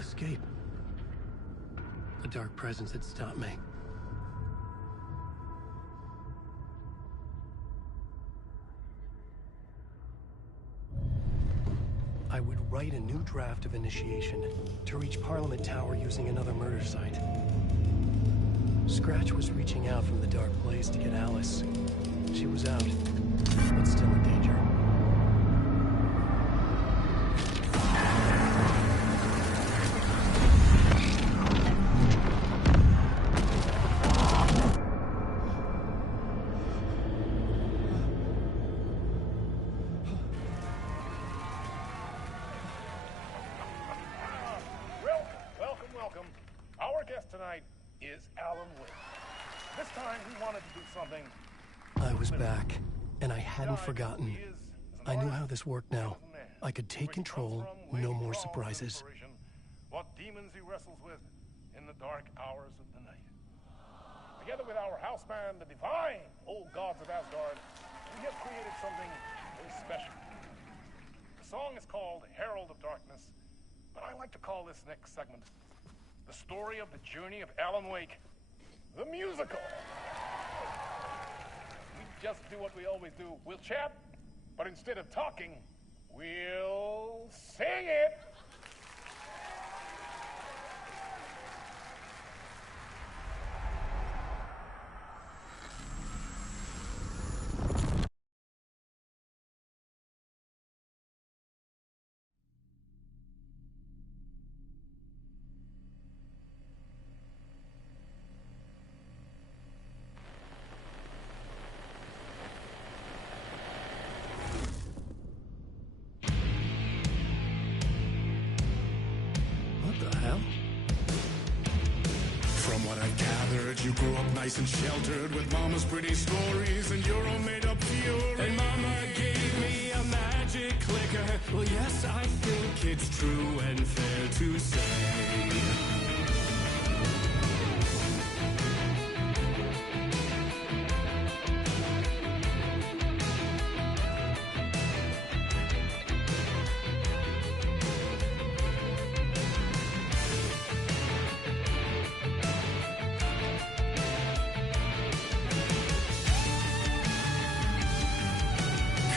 escape. A dark presence had stopped me. I would write a new draft of initiation to reach Parliament Tower using another murder site. Scratch was reaching out from the dark place to get Alice. She was out, but still in danger. Welcome. Our guest tonight is Alan Wake. This time he wanted to do something. I was back, and I hadn't forgotten. I knew how this worked now. I could take control, no more surprises. What demons he wrestles with in the dark hours of the night. Together with our house band, the divine old gods of Asgard, we have created something very special. The song is called Herald of Darkness, but I like to call this next segment the story of the journey of Alan Wake, the musical. We just do what we always do. We'll chat, but instead of talking, we'll sing it. From what I've gathered, you grew up nice and sheltered with mama's pretty stories and your own made-up fury. And mama gave me a magic clicker. Well, yes, I think it's true and fair to say.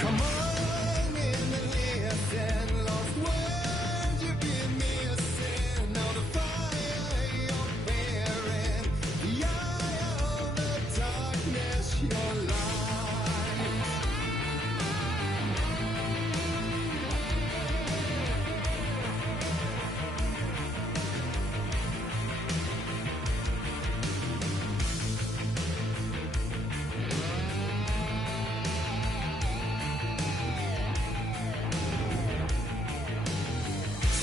Come on in and listen, lost words you've been missing. Now the fire you're bearing, the eye of the darkness, your light.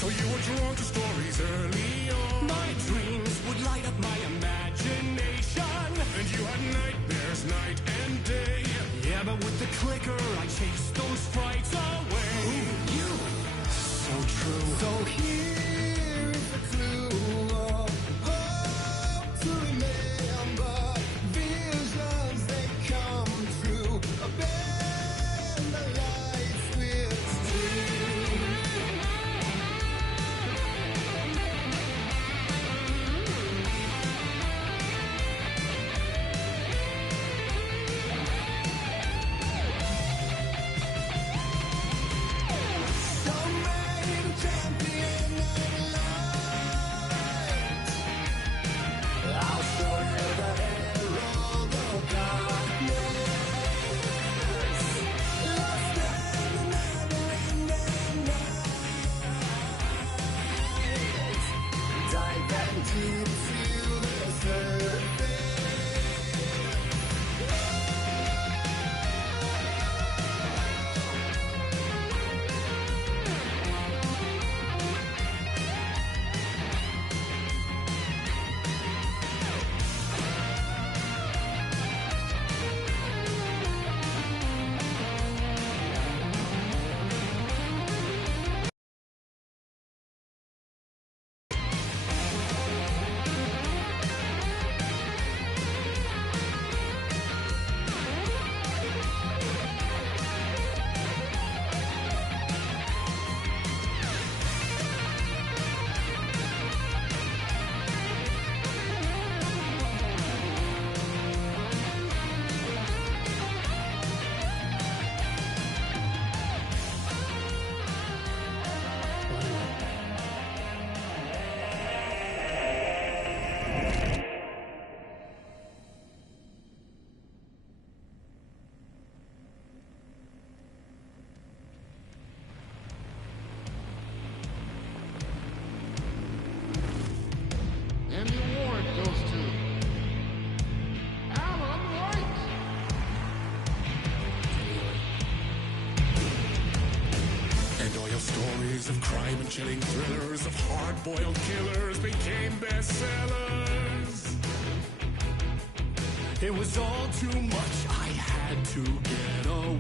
So you were drawn to stories early on. My dreams would light up my imagination. And you had nightmares night and day. Yeah, but with the clicker, I chased those frights away. Ooh, you, so true. So here is the clue of hope to remember. Visions, they come true. Bend the lights with steel. Some made a champion. Chilling thrillers of hard-boiled killers became bestsellers. It was all too much, I had to get away.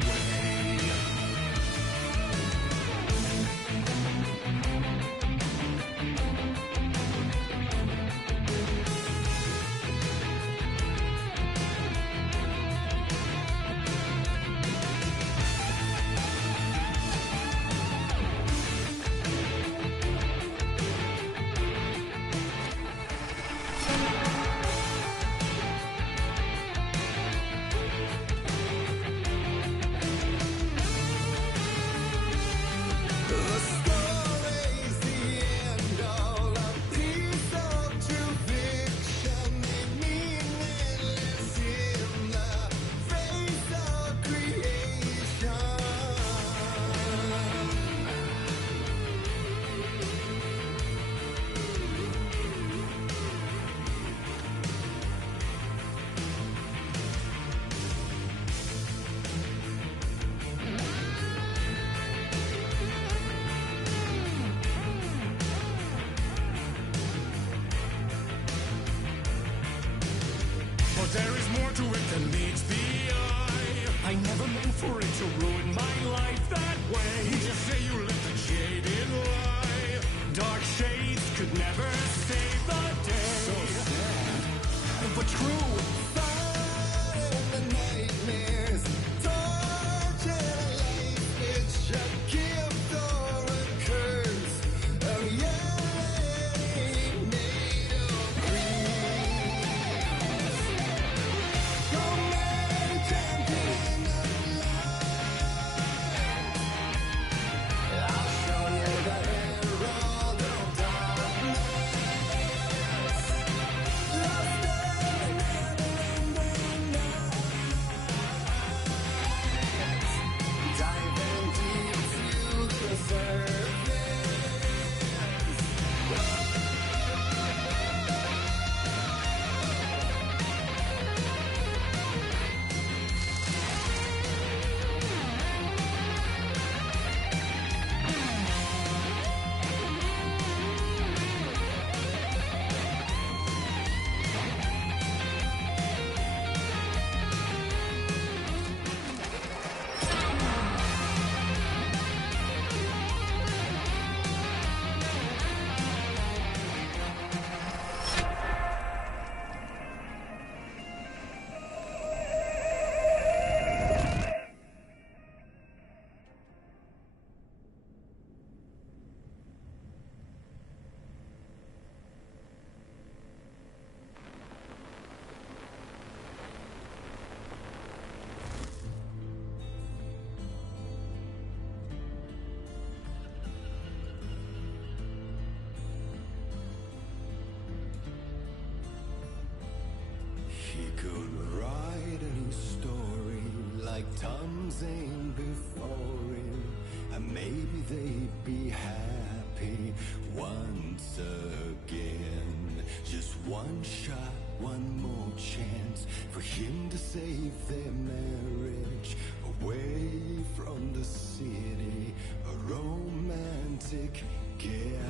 There is more to it than meets the eye. I never meant for it to ruin my life that way. You just say you let the jaded lie. Dark shades could never save the day. So sad, but true. Fighting the nightmares, torture life. It's a gift or a curse. A reality made of dreams. He could write any story like Tom Zane before him, and maybe they'd be happy once again. Just one shot, one more chance for him to save their marriage away from the city, a romantic getaway.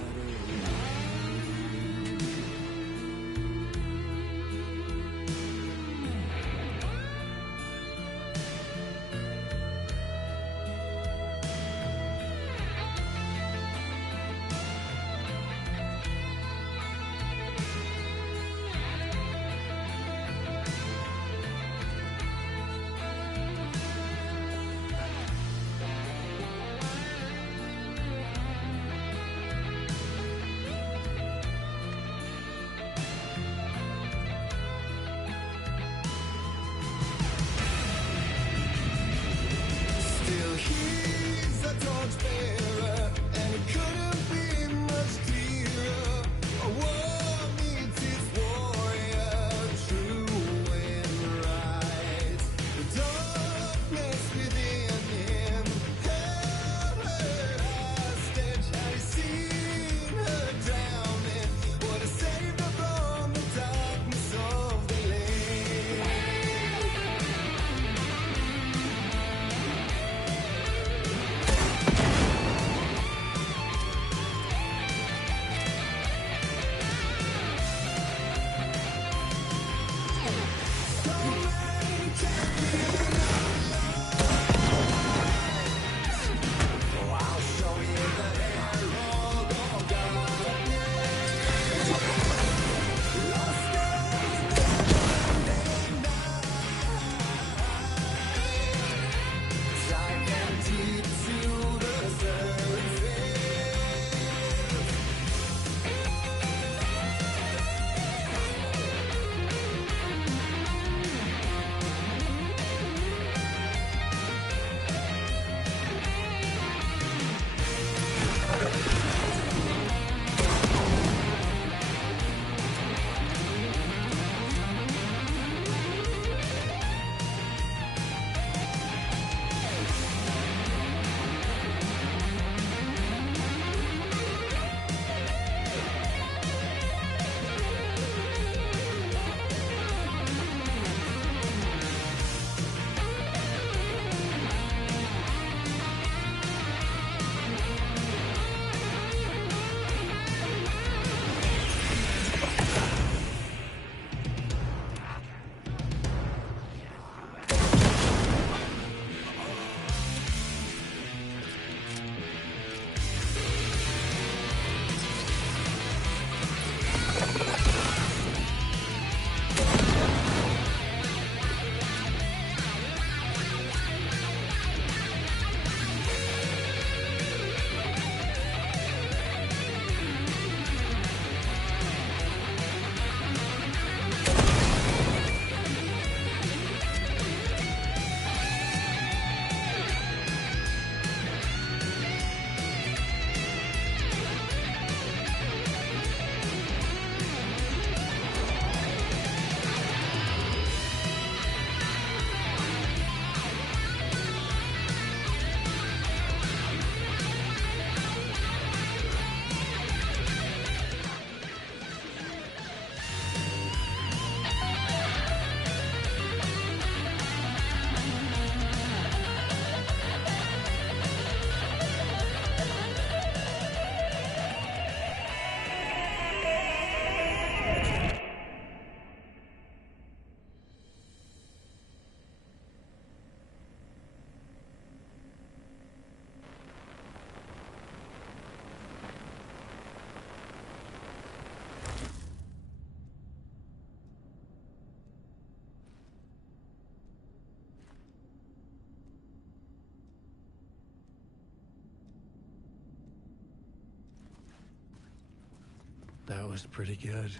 That was pretty good.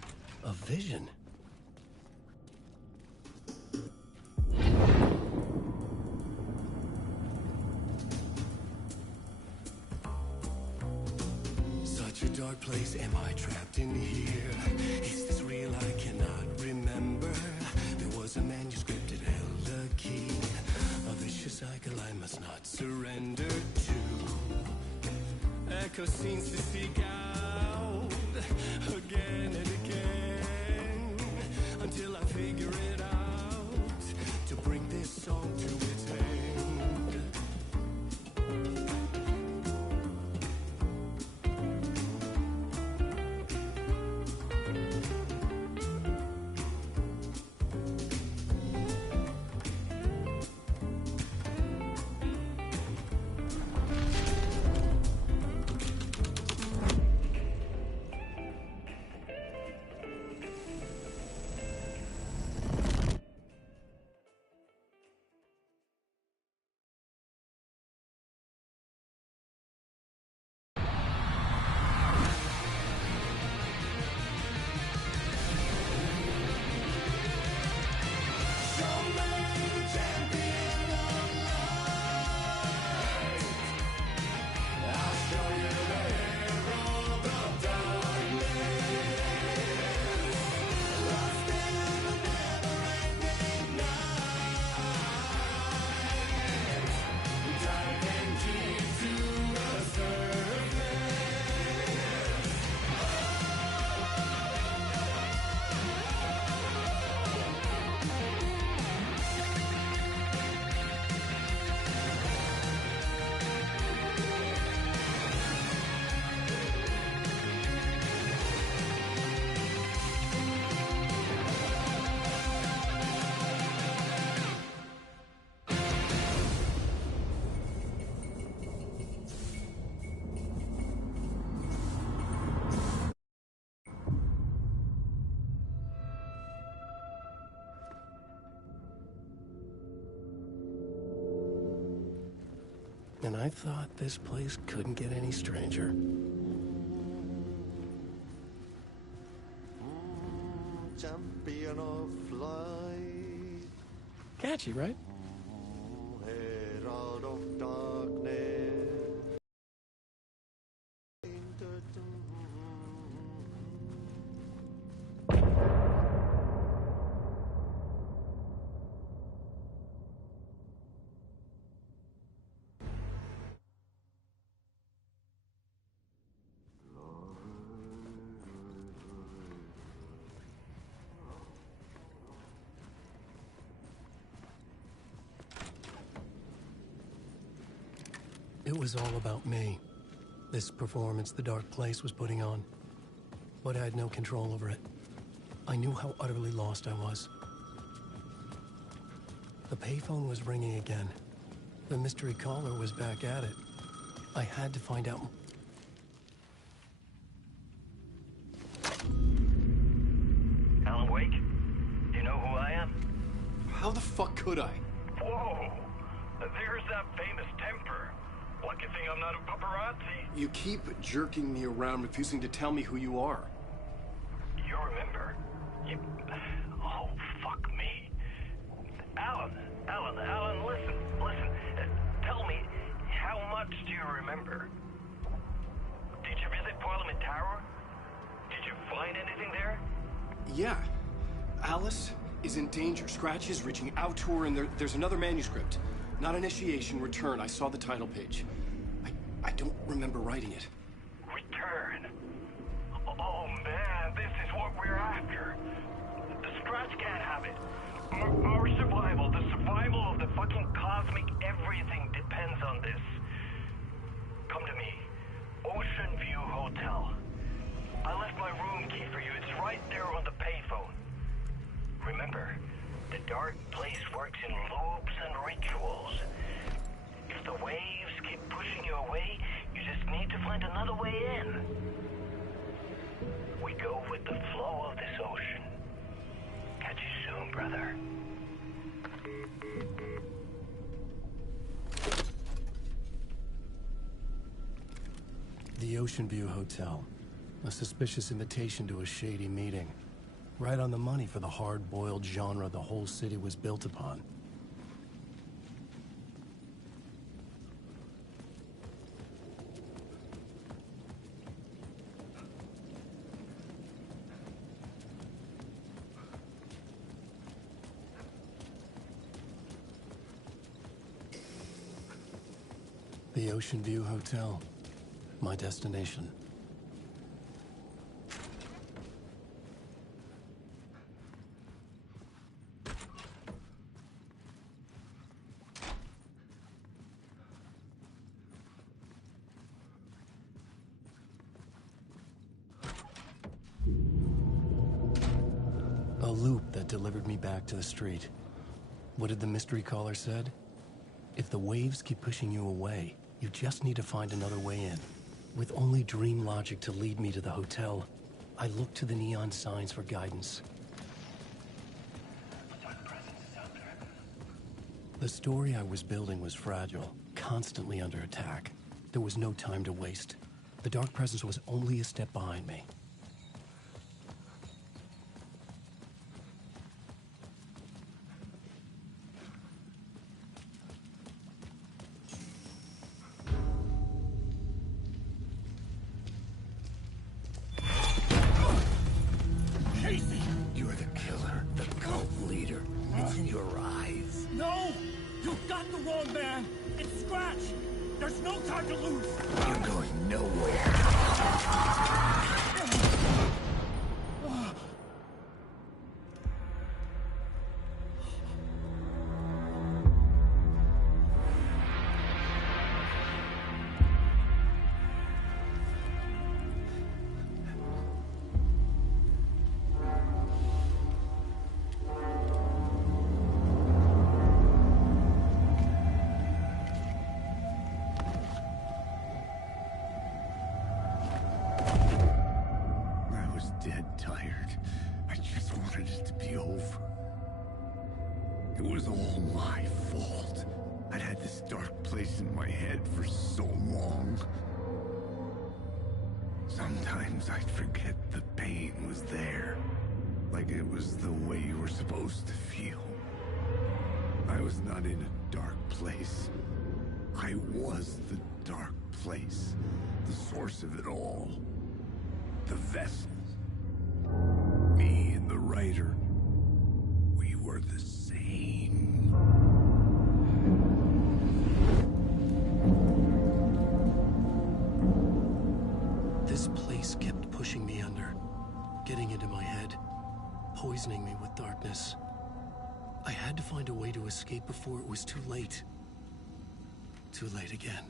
A vision. Such a dark place, am I trapped in here? Is this real? I cannot remember. There was a manuscript, it held a key. A vicious cycle I must not surrender to. Echo scenes to seek out again and again until I figure it out to bring this song to its And I thought this place couldn't get any stranger. Champion of light, Catchy, right? herald of darkness. It was all about me. This performance the Dark Place was putting on. But I had no control over it. I knew how utterly lost I was. The payphone was ringing again. The mystery caller was back at it. I had to find out. Alan Wake? Do you know who I am? How the fuck could I? Whoa! There's that famous temper. Lucky thing I'm not a paparazzi. You keep jerking me around, refusing to tell me who you are. You remember? You... Oh, fuck me. Alan, listen. Tell me, how much do you remember? Did you visit Parliament Tower? Did you find anything there? Yeah. Alice is in danger. Scratch is reaching out to her, and there's another manuscript. Not initiation, return. I saw the title page. I don't remember writing it. Return? Oh man, this is what we're after. The Scratch can't have it. Our survival, the survival of the fucking cosmic everything depends on this. Come to me. Ocean View Hotel. I left my room key for you. It's right there on the payphone. Remember, the Dark Place works in loops and rituals. If the waves keep pushing you away, you just need to find another way in. We go with the flow of this ocean. Catch you soon, brother. The Ocean View Hotel. A suspicious invitation to a shady meeting. Right on the money for the hard-boiled genre the whole city was built upon. The Ocean View Hotel. My destination. A loop that delivered me back to the street. What did the mystery caller said? If the waves keep pushing you away, you just need to find another way in. With only dream logic to lead me to the hotel, I looked to the neon signs for guidance. The story I was building was fragile, constantly under attack. There was no time to waste. The Dark Presence was only a step behind me. You're the killer, the cult leader. It's in your eyes. No! You've got the wrong man! It's Scratch! There's no time to lose! You're going nowhere. dark place in my head for so long. Sometimes I'd forget the pain was there. Like it was the way you were supposed to feel. I was not in a dark place. I was the dark place. The source of it all. The vessel. Me and the writer. We were the same. This place kept pushing me under, getting into my head, poisoning me with darkness. I had to find a way to escape before it was too late. Too late again.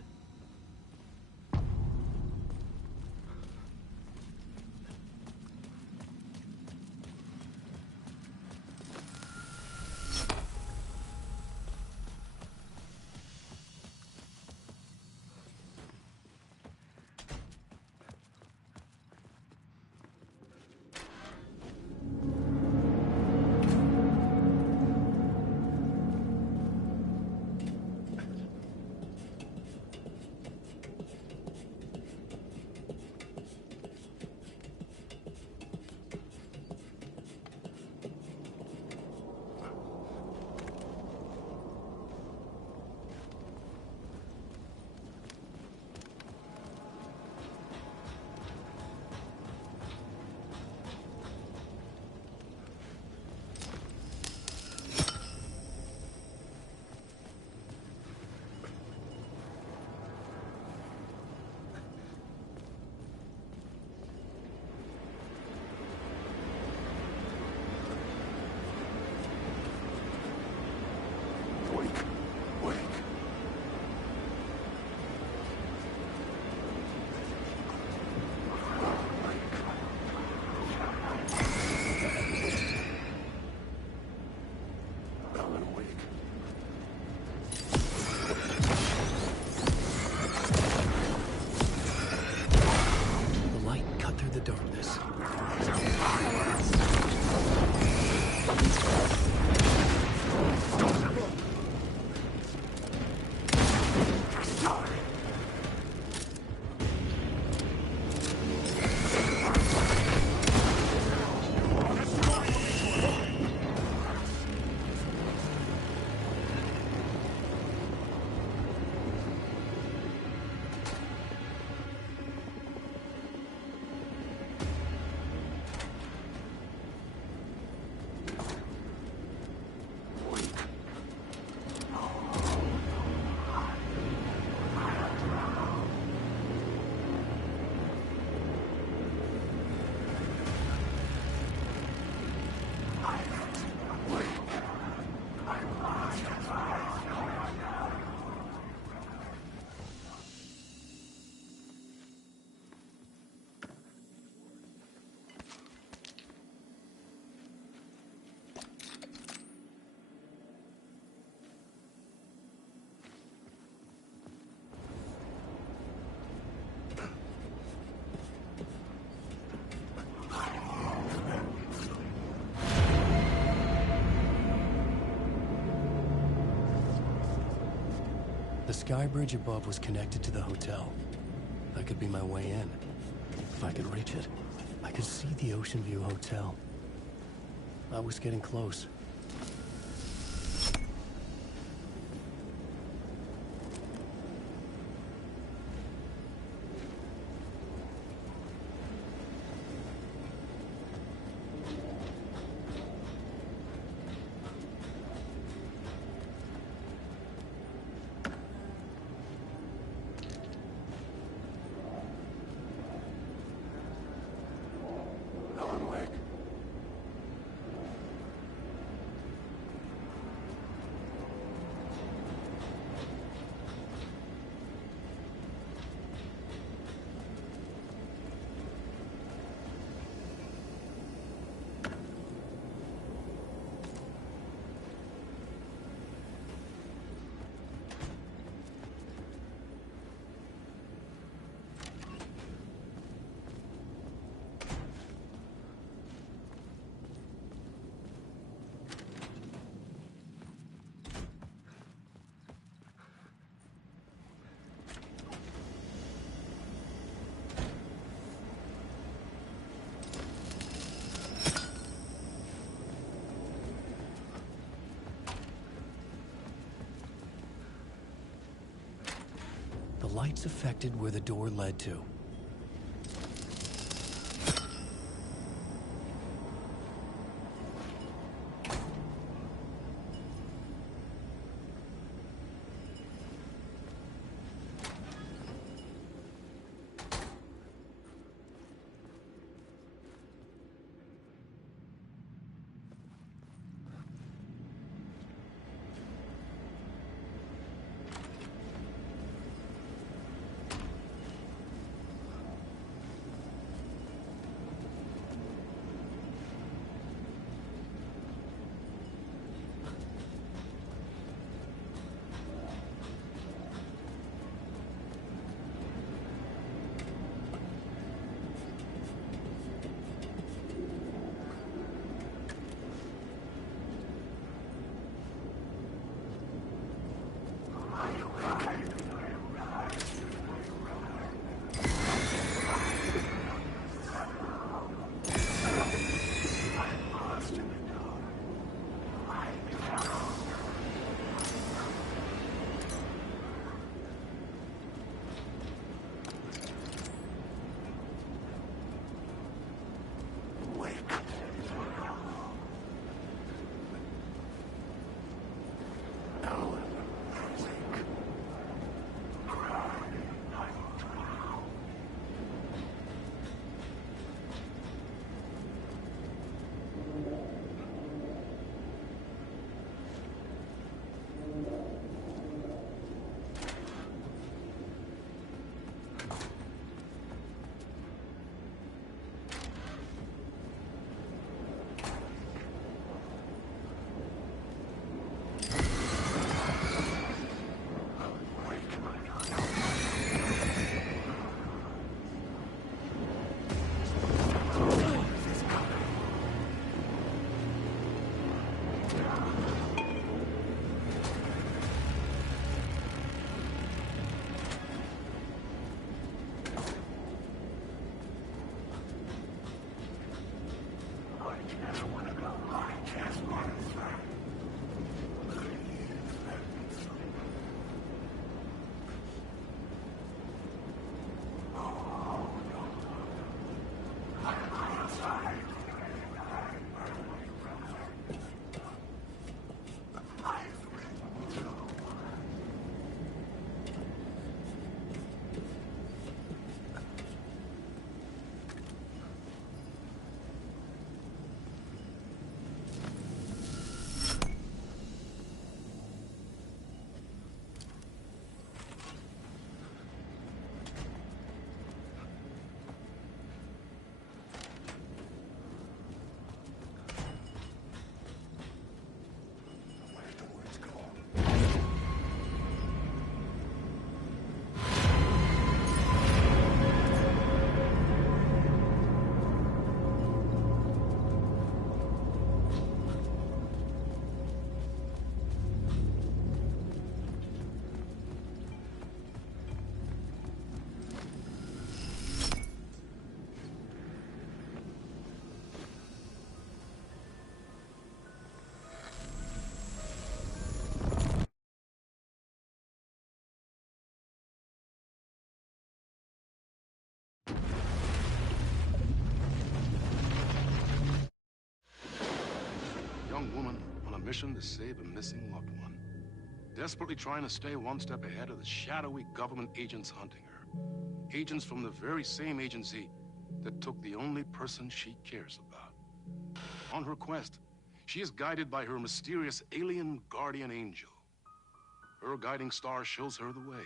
The sky bridge above was connected to the hotel. That could be my way in. If I could reach it, I could see the Ocean View Hotel. I was getting close. lights affected where the door led to. mission to save a missing loved one. Desperately trying to stay one step ahead of the shadowy government agents hunting her. Agents from the very same agency that took the only person she cares about. On her quest, she is guided by her mysterious alien guardian angel. Her guiding star shows her the way,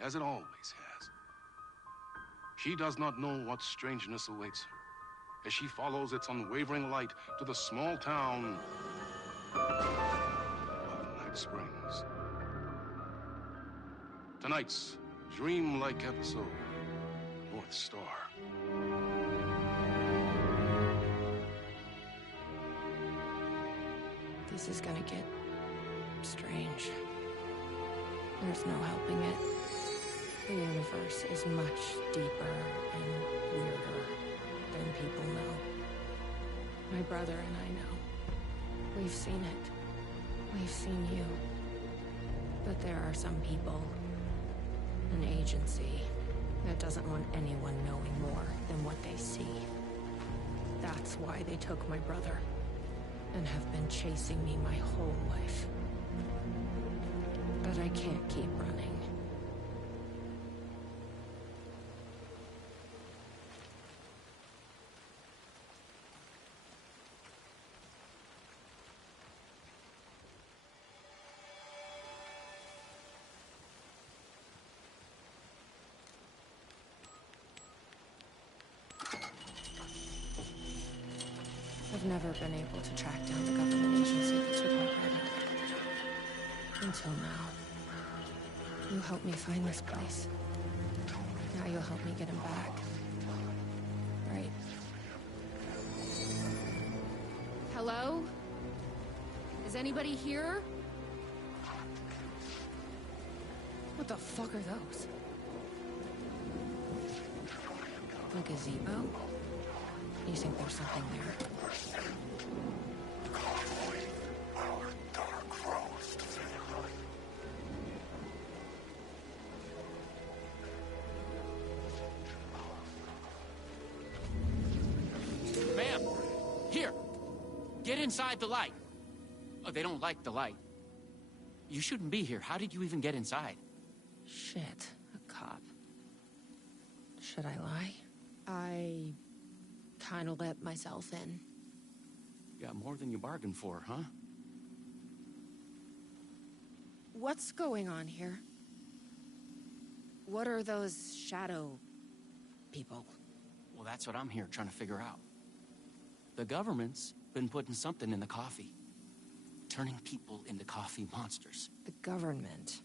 as it always has. She does not know what strangeness awaits her as she follows its unwavering light to the small town of Night Springs. Tonight's dreamlike episode, North Star. This is gonna get strange. There's no helping it. The universe is much deeper and weirder than people know. My brother and I know. We've seen it. We've seen you. But there are some people An agency that doesn't want anyone knowing more than what they see. That's why they took my brother, and have been chasing me my whole life. But I can't keep running. I've never been able to track down the government agency that took my brother. Until now. You helped me find this place. Now you'll help me get him back. Right. Hello? Is anybody here? What the fuck are those? A gazebo? You think there's something there? Ma'am, here. Get inside the light. Oh, they don't like the light. You shouldn't be here. How did you even get inside? Shit, a cop. Should I lie? I kind of let myself in. Got more than you bargained for, huh? What's going on here? What are those shadow people? Well, that's what I'm here trying to figure out. The government's been putting something in the coffee. Turning people into coffee monsters. The government?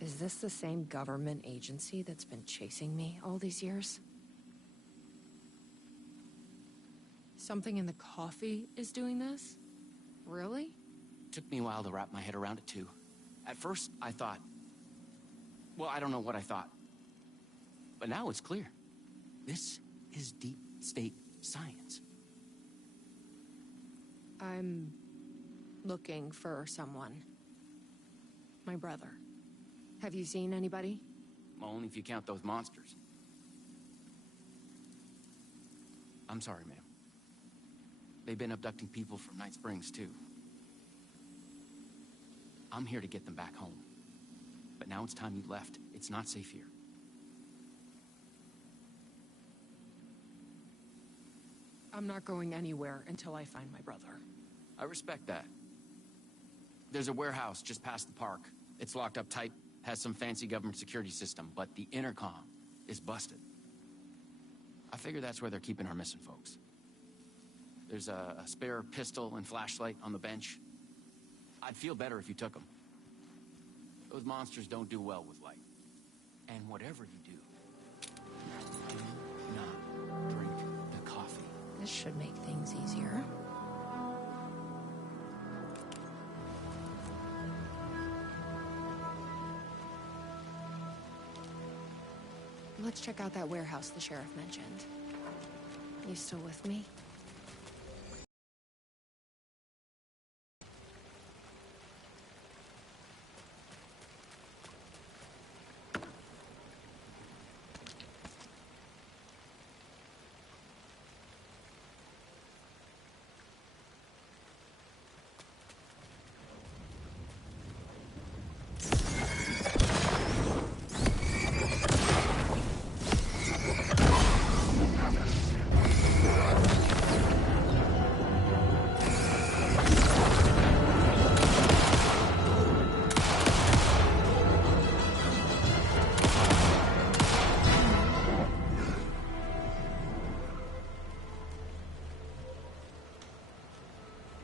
Is this the same government agency that's been chasing me all these years? Something in the coffee is doing this? Really? Took me a while to wrap my head around it, too. At first, I thought... Well, I don't know what I thought. But now it's clear. This is deep state science. I'm looking for someone. My brother. Have you seen anybody? Well, only if you count those monsters. I'm sorry, ma'am. They've been abducting people from Night Springs, too. I'm here to get them back home. But now it's time you left. It's not safe here. I'm not going anywhere until I find my brother. I respect that. There's a warehouse just past the park. It's locked up tight, has some fancy government security system, but the intercom is busted. I figure that's where they're keeping our missing folks. There's a spare pistol and flashlight on the bench. I'd feel better if you took them. Those monsters don't do well with light. And whatever you do not drink the coffee. This should make things easier. Let's check out that warehouse the sheriff mentioned. You still with me?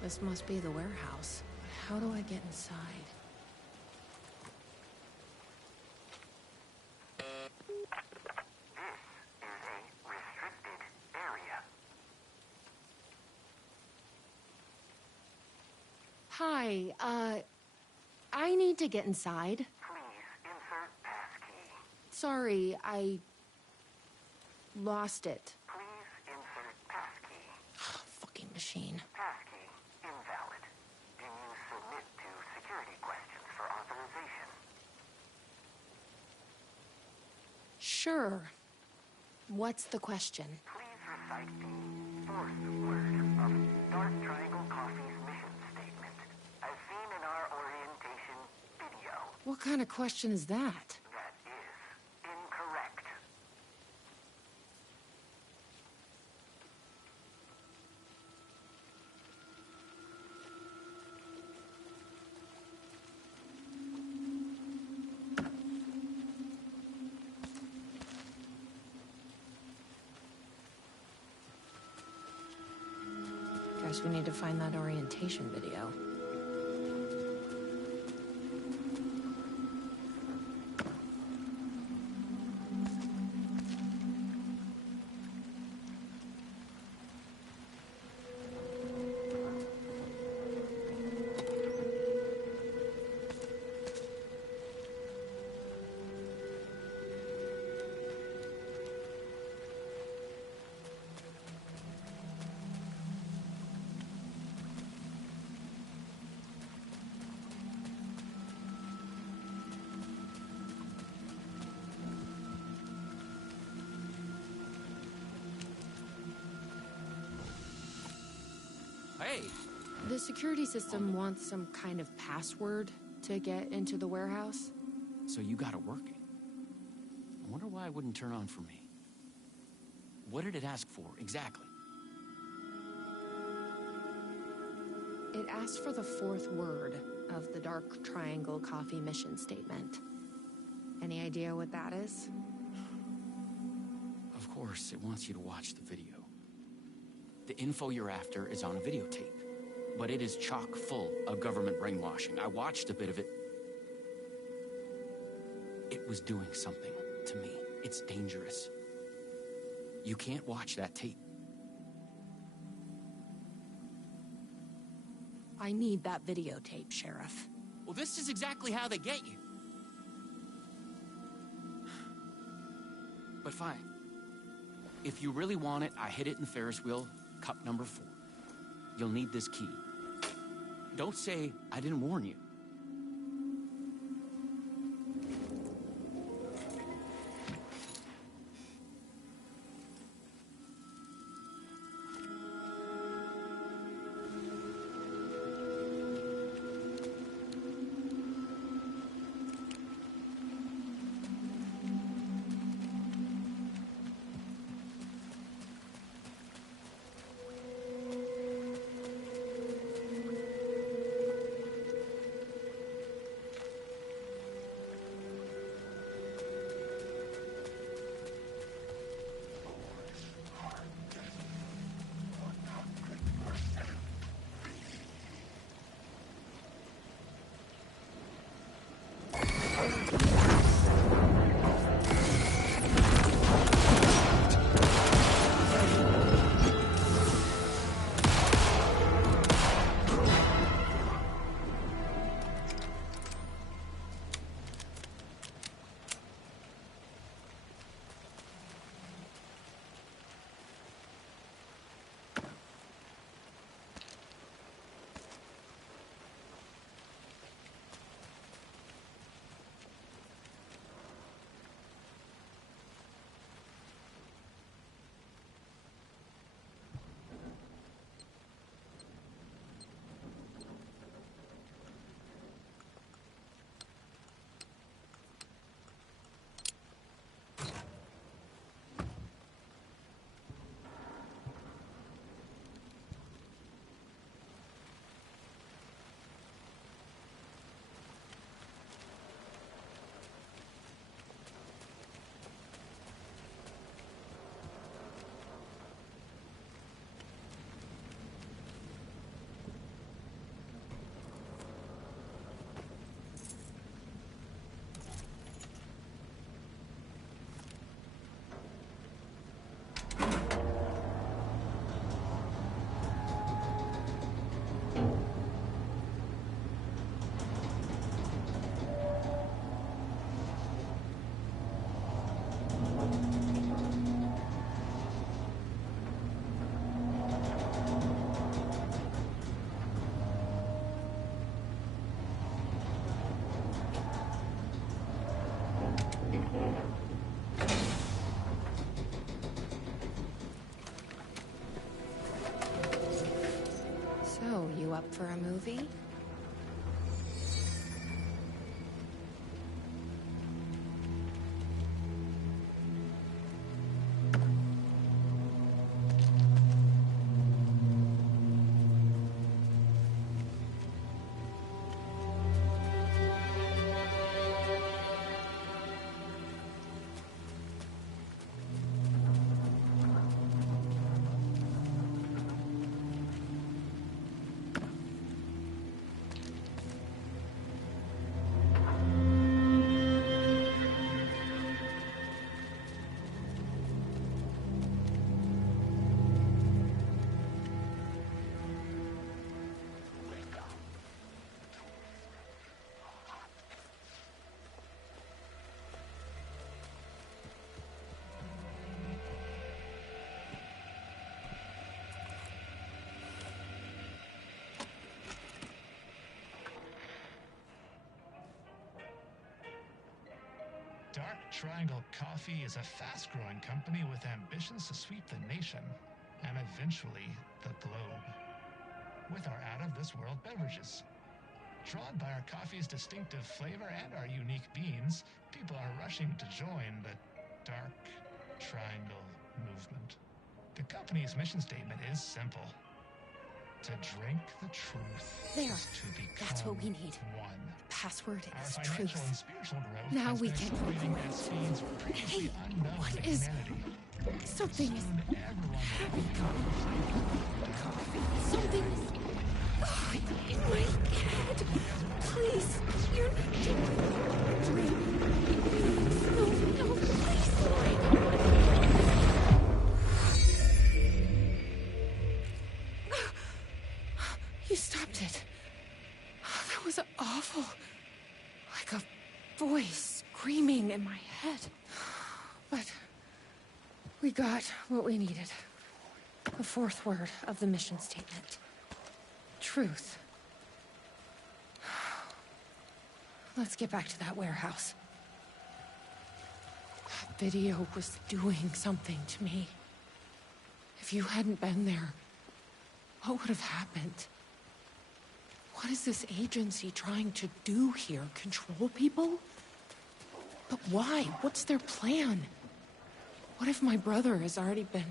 This must be the warehouse. How do I get inside? This is a restricted area. Hi, I need to get inside. Please insert passkey. Sorry, I lost it. Please insert passkey. Fucking machine. Passkey invalid. Do you submit to security questions for authorization? Sure. What's the question? Please recite the fourth word of Dark Triangle Coffee's mission statement, as seen in our orientation video. What kind of question is that? That is incorrect. Guess we need to find that orientation video. Hey! The security system wants some kind of password to get into the warehouse. So you got it working. I wonder why it wouldn't turn on for me. What did it ask for, exactly? It asked for the fourth word of the Dark Triangle Coffee mission statement. Any idea what that is? Of course, it wants you to watch the video. The info you're after is on a videotape, but it is chock full of government brainwashing. I watched a bit of it. It was doing something to me. It's dangerous. You can't watch that tape. I need that videotape, Sheriff. Well, this is exactly how they get you. But fine. If you really want it, I hid it in Ferris wheel, cup number 4. You'll need this key. Don't say I didn't warn you. for a movie? Dark Triangle Coffee is a fast-growing company with ambitions to sweep the nation and eventually the globe with our out-of-this-world beverages. Drawn by our coffee's distinctive flavor and our unique beans, people are rushing to join the Dark Triangle movement. The company's mission statement is simple. To drink the truth There. is to become That's what we need. one. Password Our is financial truth. and spiritual growth Now has we been can accelerating record. at speeds previously Hey, unknown what to is- humanity. Something is Soon everyone will be Something is in my head. Please, you're not doing No, please, You stopped it. That was awful. Like a voice screaming in my head. But we got what we needed. The fourth word of the mission statement. Truth. Let's get back to that warehouse. That video was doing something to me. If you hadn't been there, what would have happened? What is this agency trying to do here? Control people? But why? What's their plan? What if my brother has already been...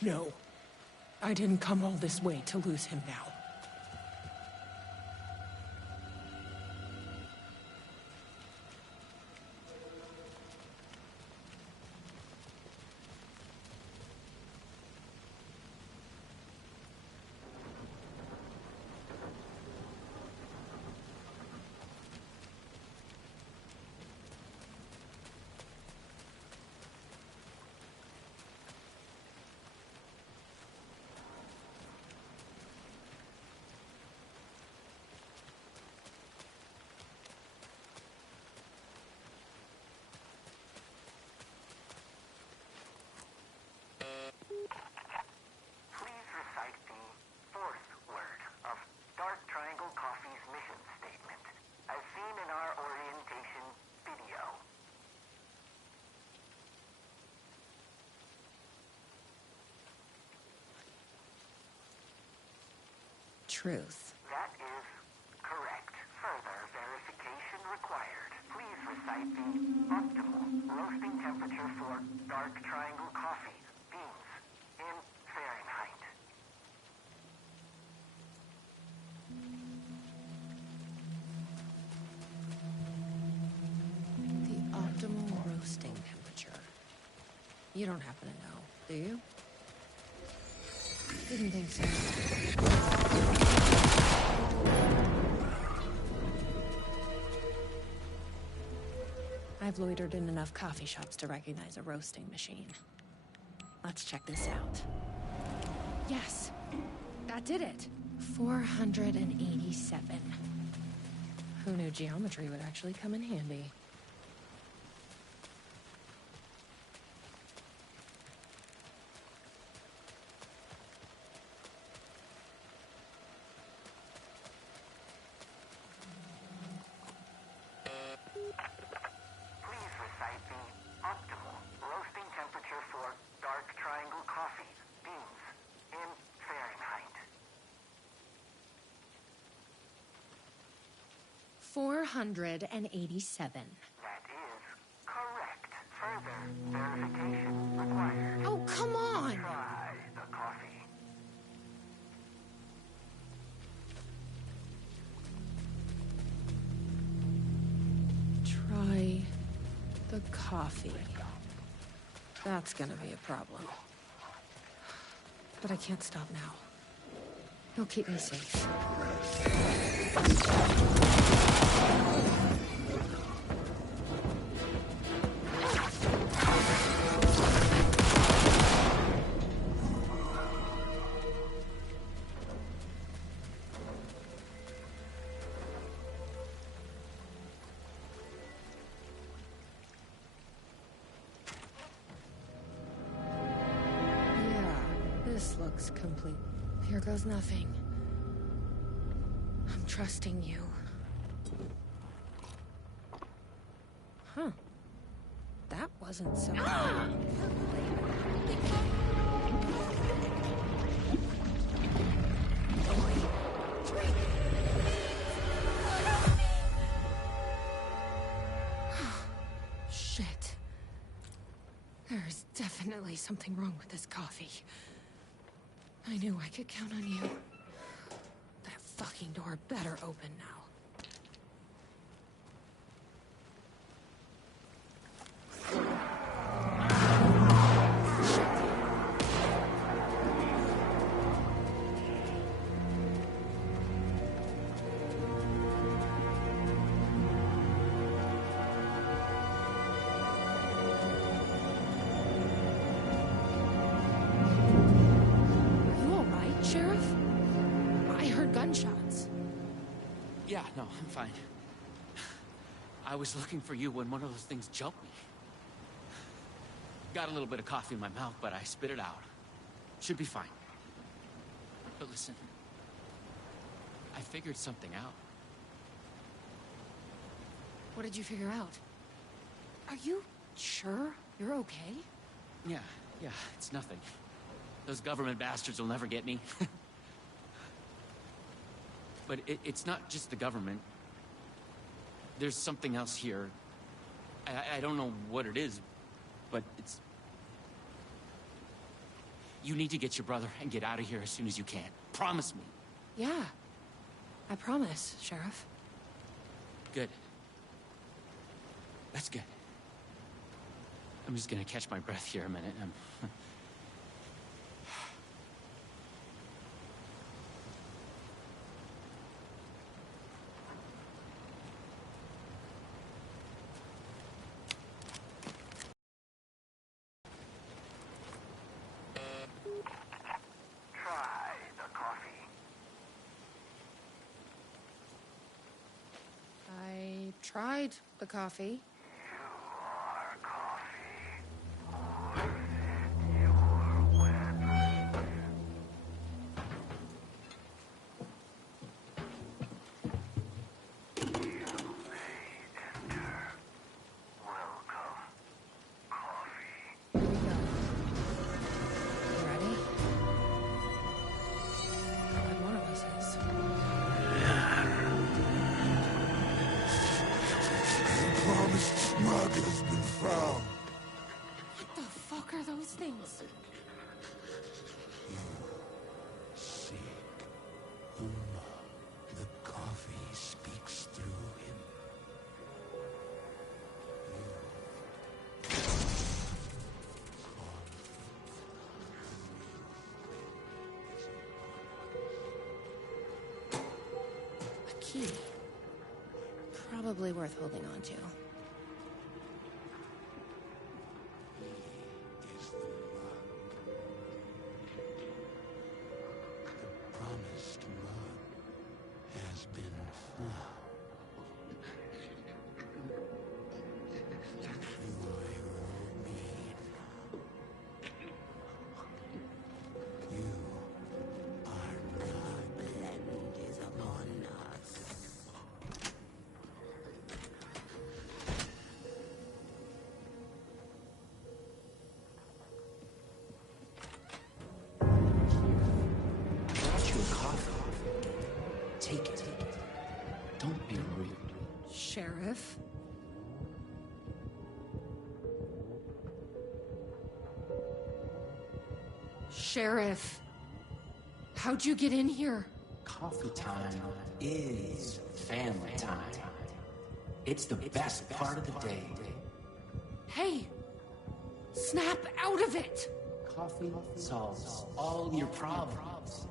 No. I didn't come all this way to lose him now. Please recite the fourth word of Dark Triangle Coffee's mission statement, as seen in our orientation video. Truth. That is correct. Further verification required. Please recite the optimal roasting temperature for Dark Triangle Coffee beans in Fahrenheit. The optimal roasting temperature. You don't happen to know, do you? Didn't think so. I've loitered in enough coffee shops to recognize a roasting machine. Let's check this out. Yes, that did it. 487. Who knew geometry would actually come in handy? Please recite the optimal roasting temperature for Dark Triangle Coffee beans in Fahrenheit. 487. That is correct. Further verification required. Oh, come on! Try the coffee. Try the coffee. That's gonna be a problem. But I can't stop now. He'll keep me safe. This looks complete. Here goes nothing. I'm trusting you. Huh. That wasn't so bad. Shit. There's definitely something wrong with this coffee. I knew I could count on you. That fucking door better open now. Yeah, no, I'm fine. I was looking for you when one of those things jumped me. Got a little bit of coffee in my mouth, but I spit it out. Should be fine. But listen, I figured something out. What did you figure out? Are you sure you're okay? Yeah, it's nothing. Those government bastards will never get me. But it's not just the government. There's something else here. I don't know what it is, but it's... You need to get your brother and get out of here as soon as you can. Promise me. Yeah. I promise, Sheriff. Good. That's good. I'm just gonna catch my breath here a minute. Tried the coffee. Things. See, the coffee speaks through him. A key. Probably worth holding on to. Sheriff? Sheriff, how'd you get in here? Coffee time is family time. It's the best part of the day. Hey, snap out of it! Coffee solves all your problems.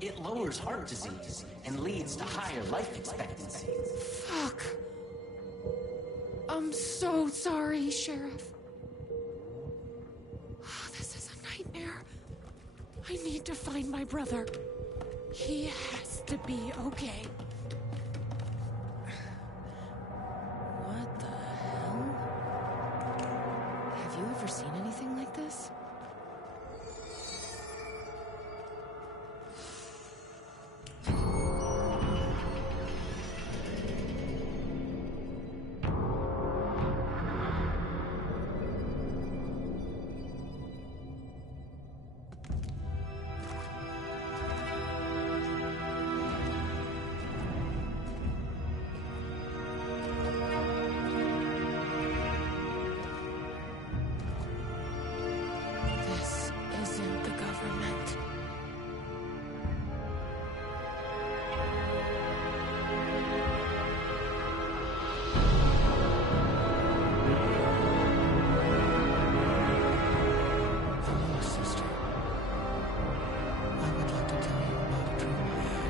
It lowers heart disease and leads to higher life expectancy. Fuck. I'm so sorry, Sheriff. Oh, this is a nightmare. I need to find my brother. He has to be okay. What the hell? Have you ever seen anything like this? This isn't the government. Hello, sister. I would like to tell you about a dream I had.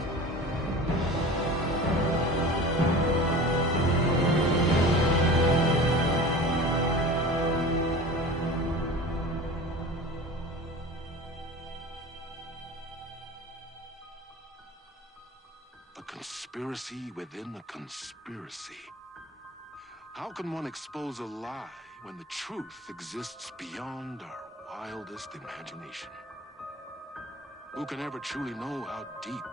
A conspiracy within a conspiracy. How can one expose a lie when the truth exists beyond our wildest imagination? Who can ever truly know how deep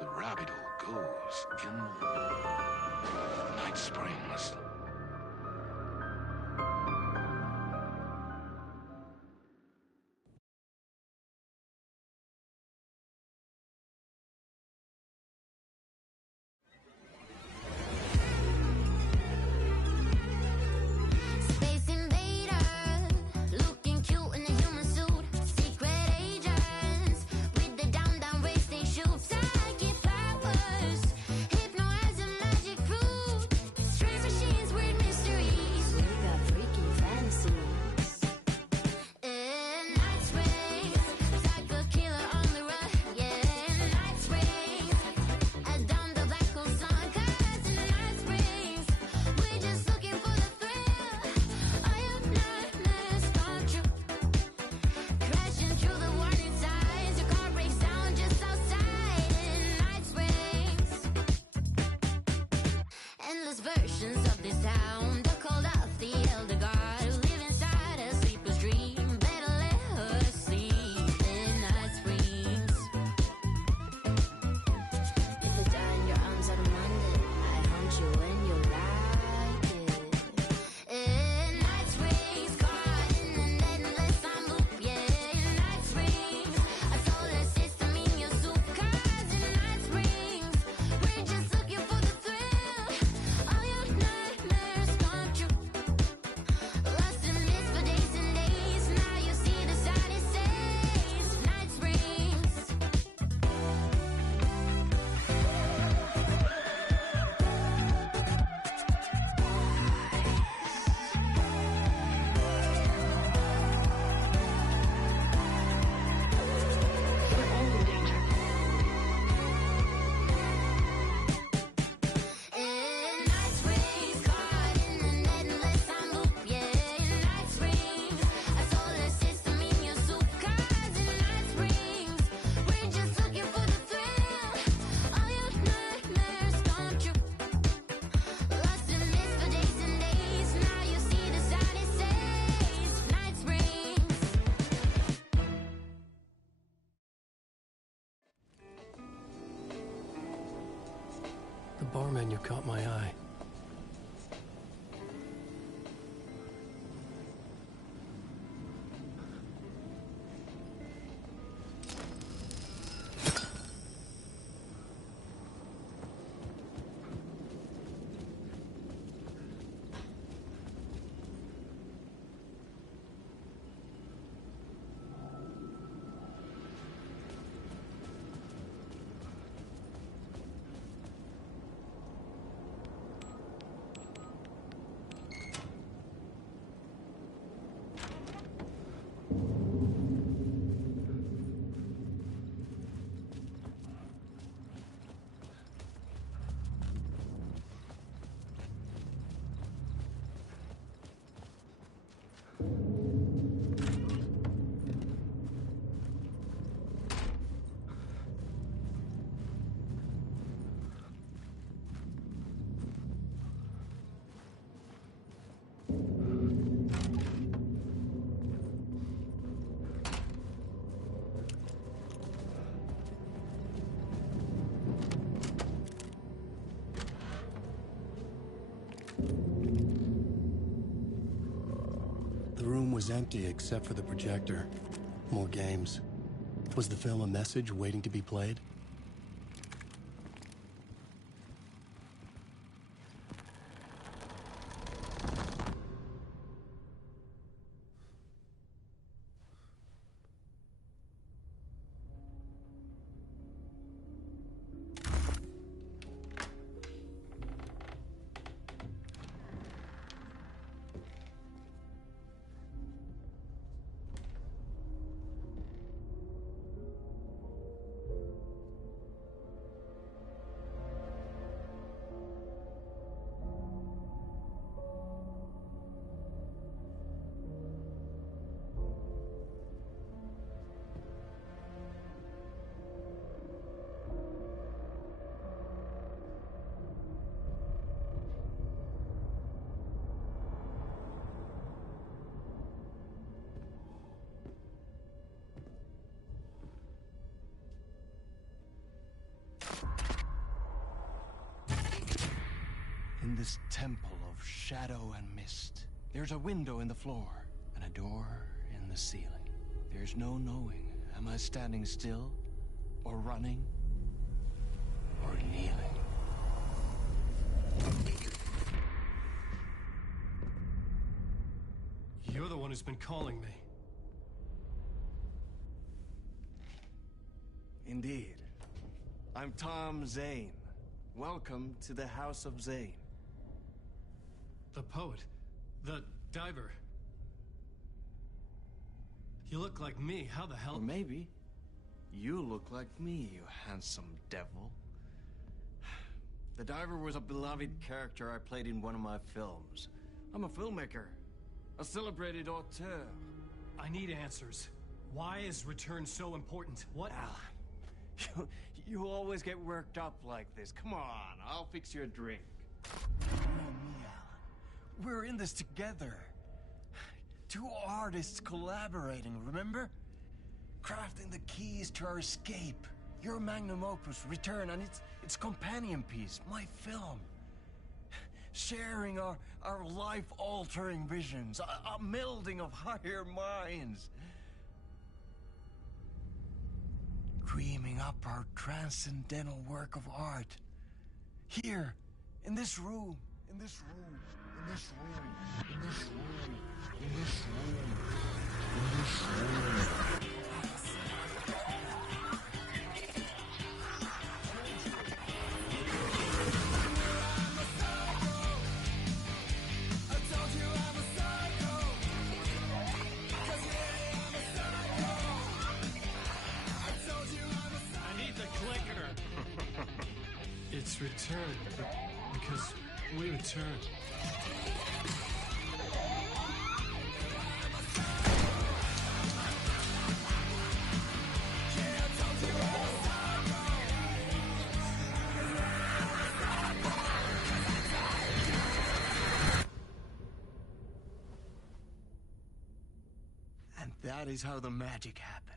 the rabbit hole goes in Night Springs? Space invader, looking cute in a human suit. Secret agents with the down race they shoot. Psychic powers, hypnotize a magic fruit. Strange machines, weird mysteries. We got freaky fantasies. Night Springs, psycho killer on the run. Yeah, Night Springs, down the black hole sun. 'Cause in Night Springs, we're just looking for the thrill. All your nightmares come true. Crashing through the warning signs. Your car breaks down just outside in Night Springs. Endless versions of this town. They're called off the elder guard who live inside a sleeper's dream. Better let her sleep in Night Springs. If you die in your arms on a Monday, I hunt you when you like it. Night Springs, caught in an endless time loop. Yeah, Night Springs, a solar system in your soup. 'Cause in Night Springs, we're just looking for the thrill. All your nightmares come true. Lost in mist for days and days. Now you see the sign it says Night Springs. Night Springs, caught in an endless time loop. Yeah, Night Springs, a solar system in your soup. 'Cause in Night Springs, we're just looking for the thrill. All your nightmares come true. Lost in mist for days and days. Now you see the sign it says Night Springs. The bar menu caught my eye. The room was empty except for the projector. More games. Was the film a message waiting to be played? In this temple of shadow and mist, there's a window in the floor and a door in the ceiling. There's no knowing, am I standing still, or running, or kneeling? You're the one who's been calling me. Indeed. I'm Tom Zane. Welcome to the House of Zane. The poet. The diver. You look like me. How the hell? Or maybe you look like me, you handsome devil. The diver was a beloved character I played in one of my films. I'm a filmmaker, a celebrated auteur. I need answers. Why is Return so important? What? Alan, you always get worked up like this. Come on, I'll fix you a drink. We're in this together. Two artists collaborating, remember? Crafting the keys to our escape. Your magnum opus, Return, and its companion piece, my film. Sharing our life-altering visions, a melding of higher minds. Dreaming up our transcendental work of art. Here, in this room, in this room. In this room, in this room, in this room, in this room. I need the clicker. It's Return, because we return. And that is how the magic happened.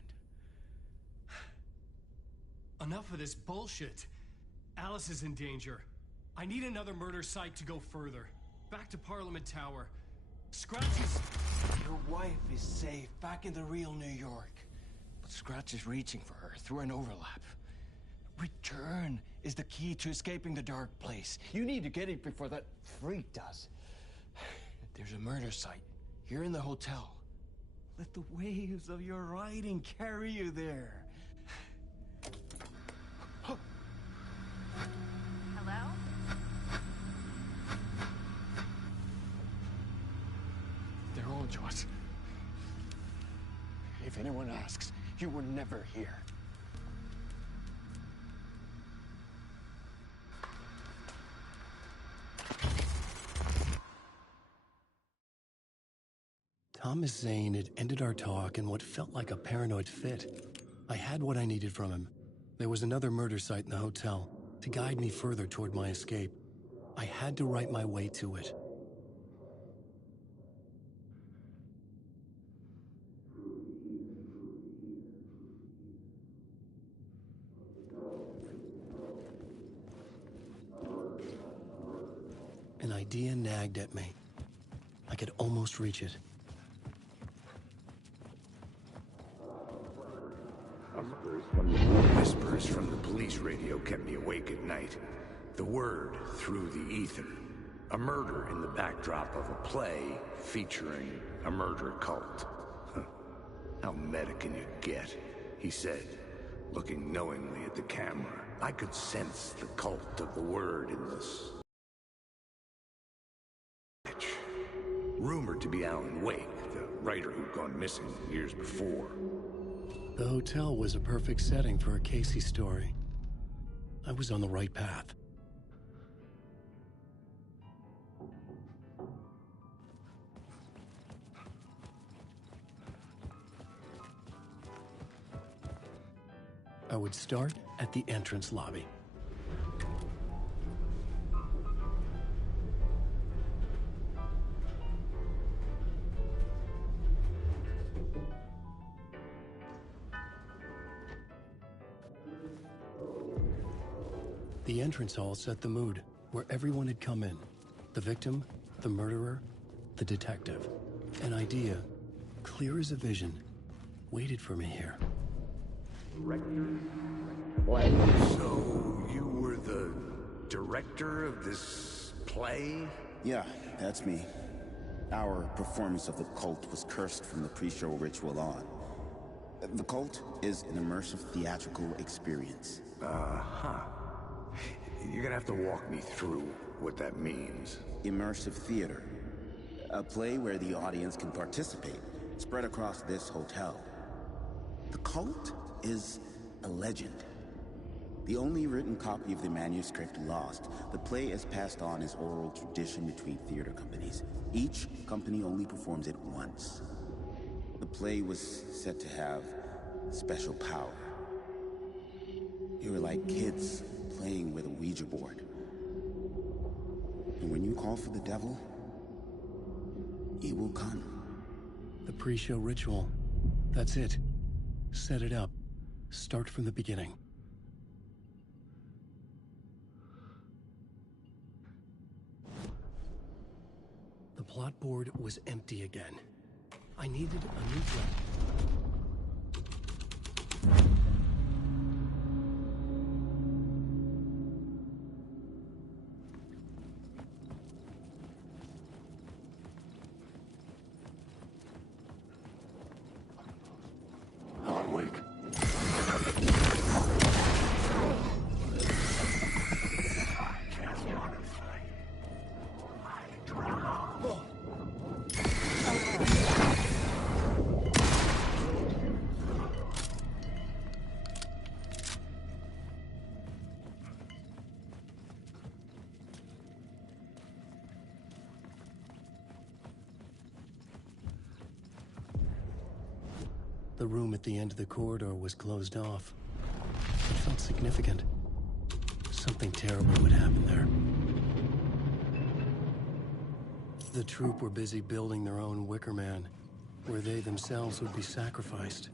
Enough of this bullshit. Alice is in danger. I need another murder site to go further. Back to Parliament Tower. Scratch is... Your wife is safe, back in the real New York. But Scratch is reaching for her through an overlap. Return is the key to escaping the dark place. You need to get it before that freak does. There's a murder site here in the hotel. Let the waves of your writing carry you there. Hello? They're all yours. If anyone asks, you were never here. Thomas Zane had ended our talk in what felt like a paranoid fit. I had what I needed from him. There was another murder site in the hotel to guide me further toward my escape. I had to write my way to it. An idea nagged at me. I could almost reach it. Whispers from the police radio kept me awake at night. The word through the ether. A murder in the backdrop of a play featuring a murder cult. Huh. How meta can you get? He said, looking knowingly at the camera. I could sense the cult of the word in this. Rumored to be Alan Wake, the writer who'd gone missing years before. The hotel was a perfect setting for a Casey story. I was on the right path. I would start at the entrance lobby. The entrance hall set the mood, where everyone had come in. The victim, the murderer, the detective. An idea, clear as a vision, waited for me here. So, you were the director of this play? Yeah, that's me. Our performance of the cult was cursed from the pre-show ritual on. The cult is an immersive theatrical experience. Uh-huh. You're gonna have to walk me through what that means. Immersive theater. A play where the audience can participate, spread across this hotel. The cult is a legend. The only written copy of the manuscript lost, the play is passed on as oral tradition between theater companies. Each company only performs it once. The play was said to have special power. You were like kids playing with a Ouija board. And when you call for the devil, he will come. The pre-show ritual. That's it. Set it up. Start from the beginning. The plot board was empty again. I needed a new weapon. The room at the end of the corridor was closed off. It felt significant. Something terrible would happen there. The troupe were busy building their own Wicker Man, where they themselves would be sacrificed.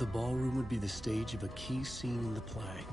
The ballroom would be the stage of a key scene in the play.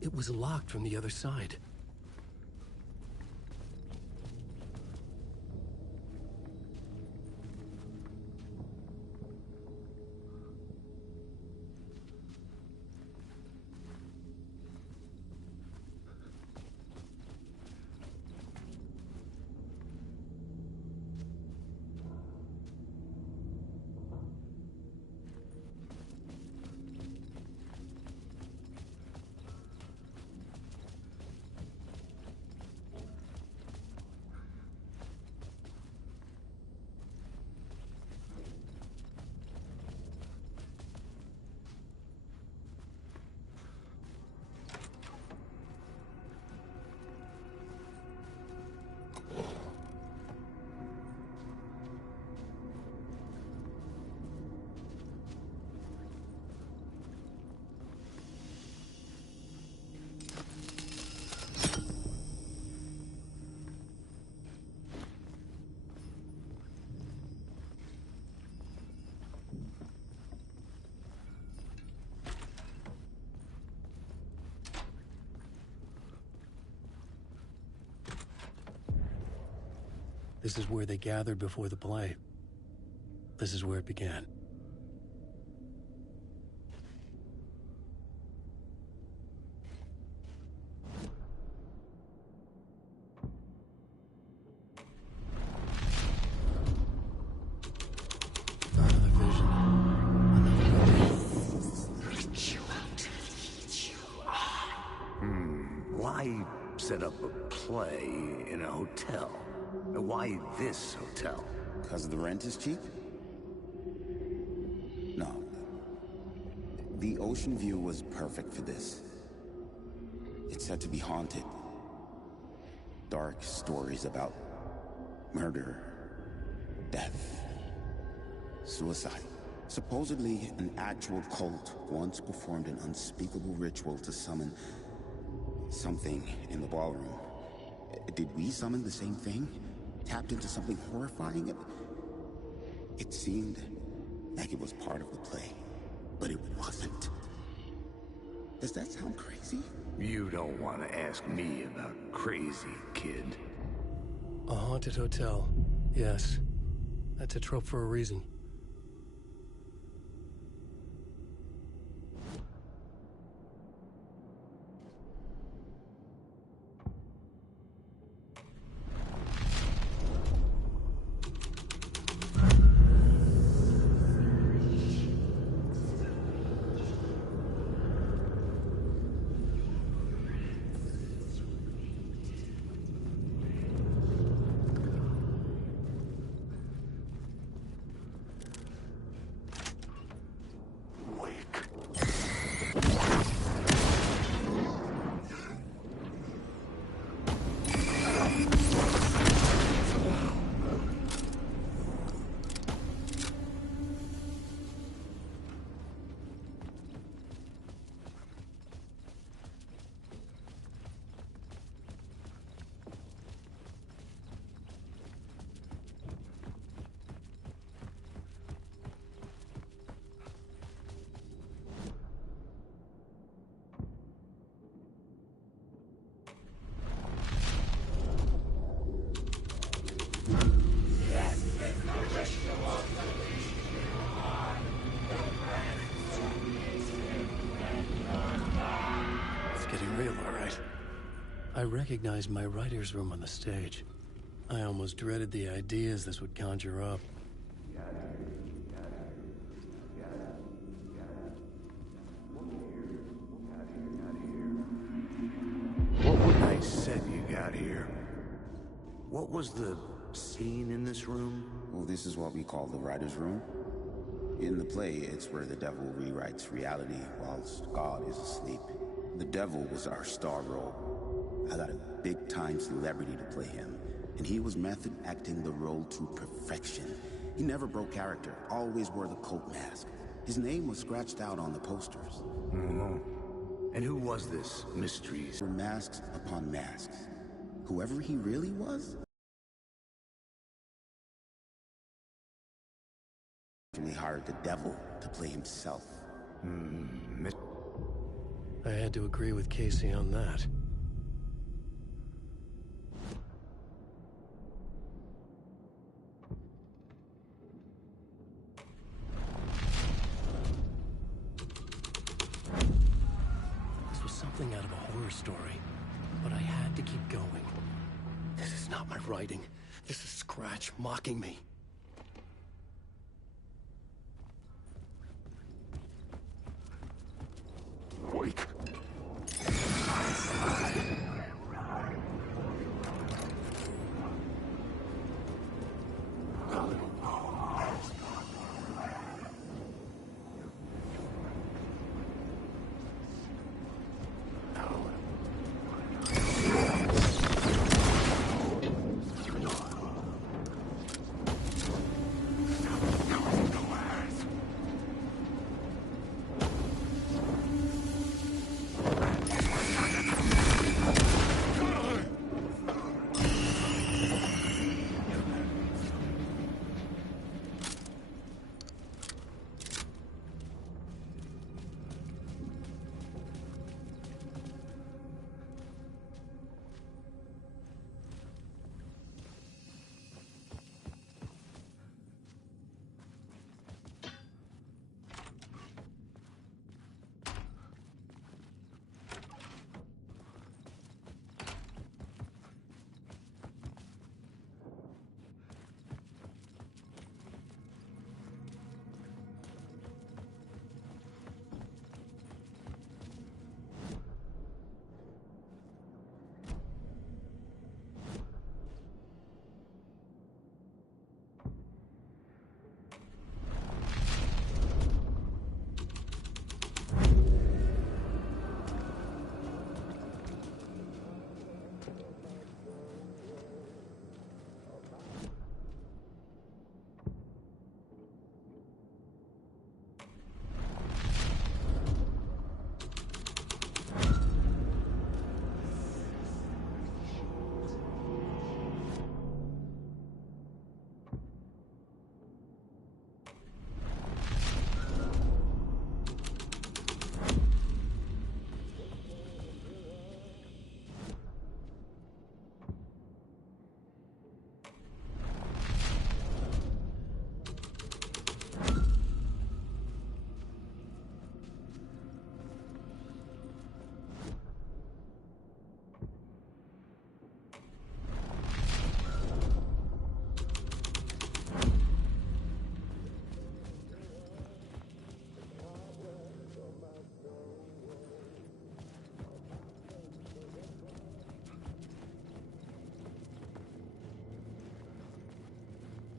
It was locked from the other side. This is where they gathered before the play. This is where it began. Another vision. Why set up a play in a hotel? Why this hotel? Because the rent is cheap? No. The ocean view was perfect for this. It's said to be haunted. Dark stories about murder, death, suicide. Supposedly, an actual cult once performed an unspeakable ritual to summon something in the ballroom. Did we summon the same thing? Tapped into something horrifying? It seemed like it was part of the play, but it wasn't. Does that sound crazy? You don't want to ask me about crazy, kid. A haunted hotel. Yes. That's a trope for a reason. I recognized my writer's room on the stage. I almost dreaded the ideas this would conjure up. What would I said you got here? What was the scene in this room? Well, this is what we call the writer's room. In the play, it's where the devil rewrites reality whilst God is asleep. The devil was our star role. I got a big-time celebrity to play him, and he was method acting the role to perfection. He never broke character, always wore the coat mask. His name was scratched out on the posters. And who was this mystery? There were masks upon masks. Whoever he really was, actually hired the devil to play himself. I I had to agree with Casey on that. This was something out of a horror story, but I had to keep going. This is not my writing. This is Scratch mocking me. Wake.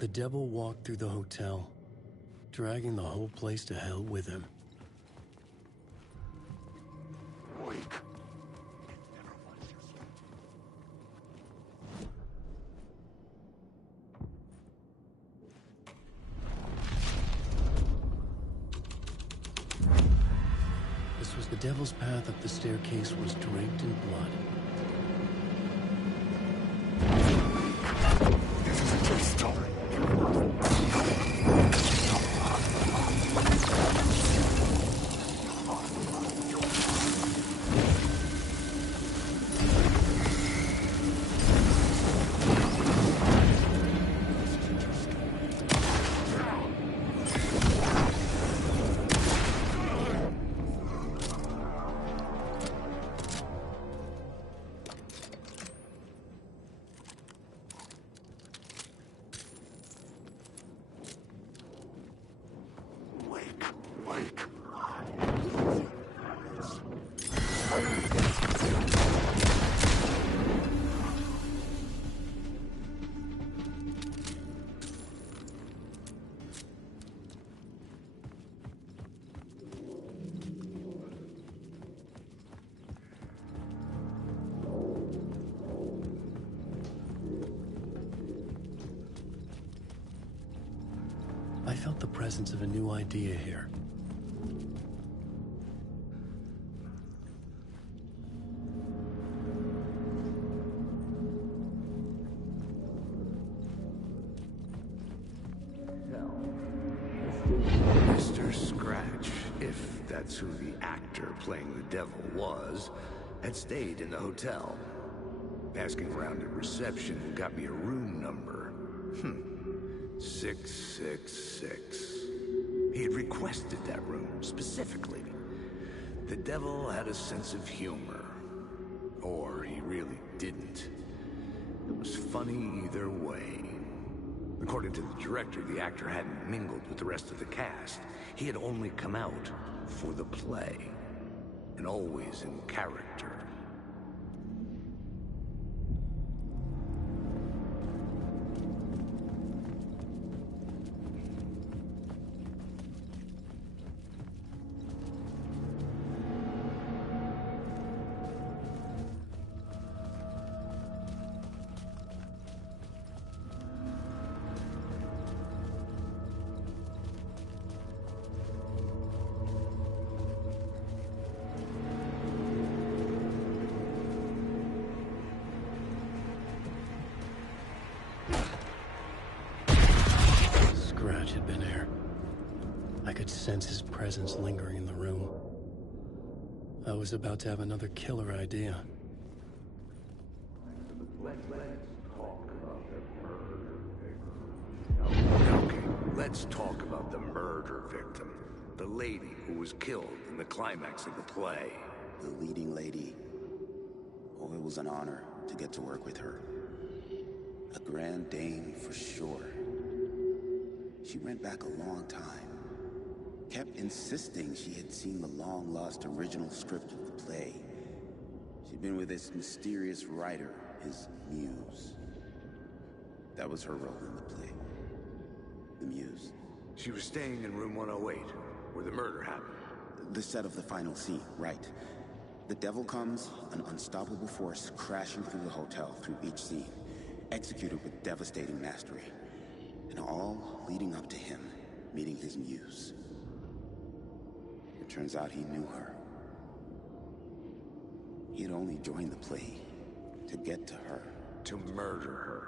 The devil walked through the hotel, dragging the whole place to hell with him. Wake. This was the devil's path up the staircase was draped in blood. This is a true story. I felt the presence of a new idea here. Mr. Scratch, if that's that's who the actor playing the devil was, had stayed in the hotel. Asking around at reception got me a room number. 666. He had requested that room, specifically. The devil had a sense of humor. Or he really didn't. It was funny either way. According to the director, the actor hadn't mingled with the rest of the cast. He had only come out for the play. And always in character. Scratch had been here. I could sense his presence lingering in the room. I was about to have another killer idea. Okay, let's talk about the murder victim. The lady who was killed in the climax of the play. The leading lady. Oh, it was an honor to get to work with her. A grand dame for sure. She went back a long time. Kept insisting she had seen the long-lost original script of the play. She'd been with this mysterious writer, his muse. That was her role in the play. The muse. She was staying in room 108, where the murder happened. The set of the final scene, right. The devil comes, an unstoppable force crashing through the hotel through each scene, executed with devastating mastery. And all leading up to him meeting his muse. It turns out he knew her. He had only joined the play to get to her. To murder her.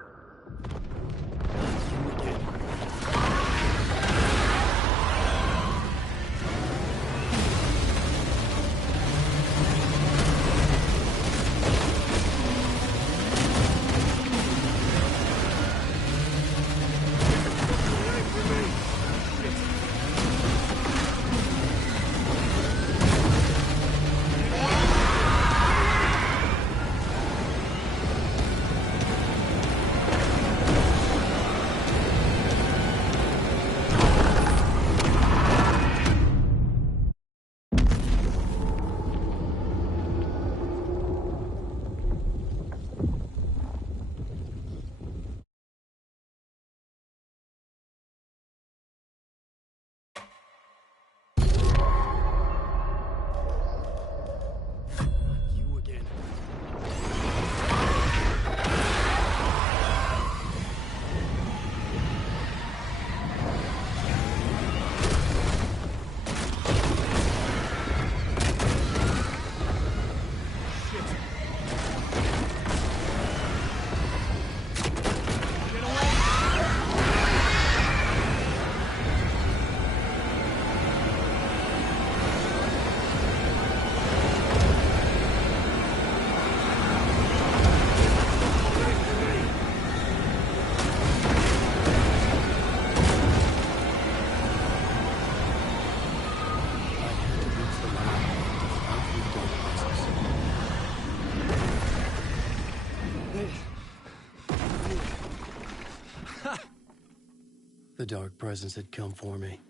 The dark presence had come for me.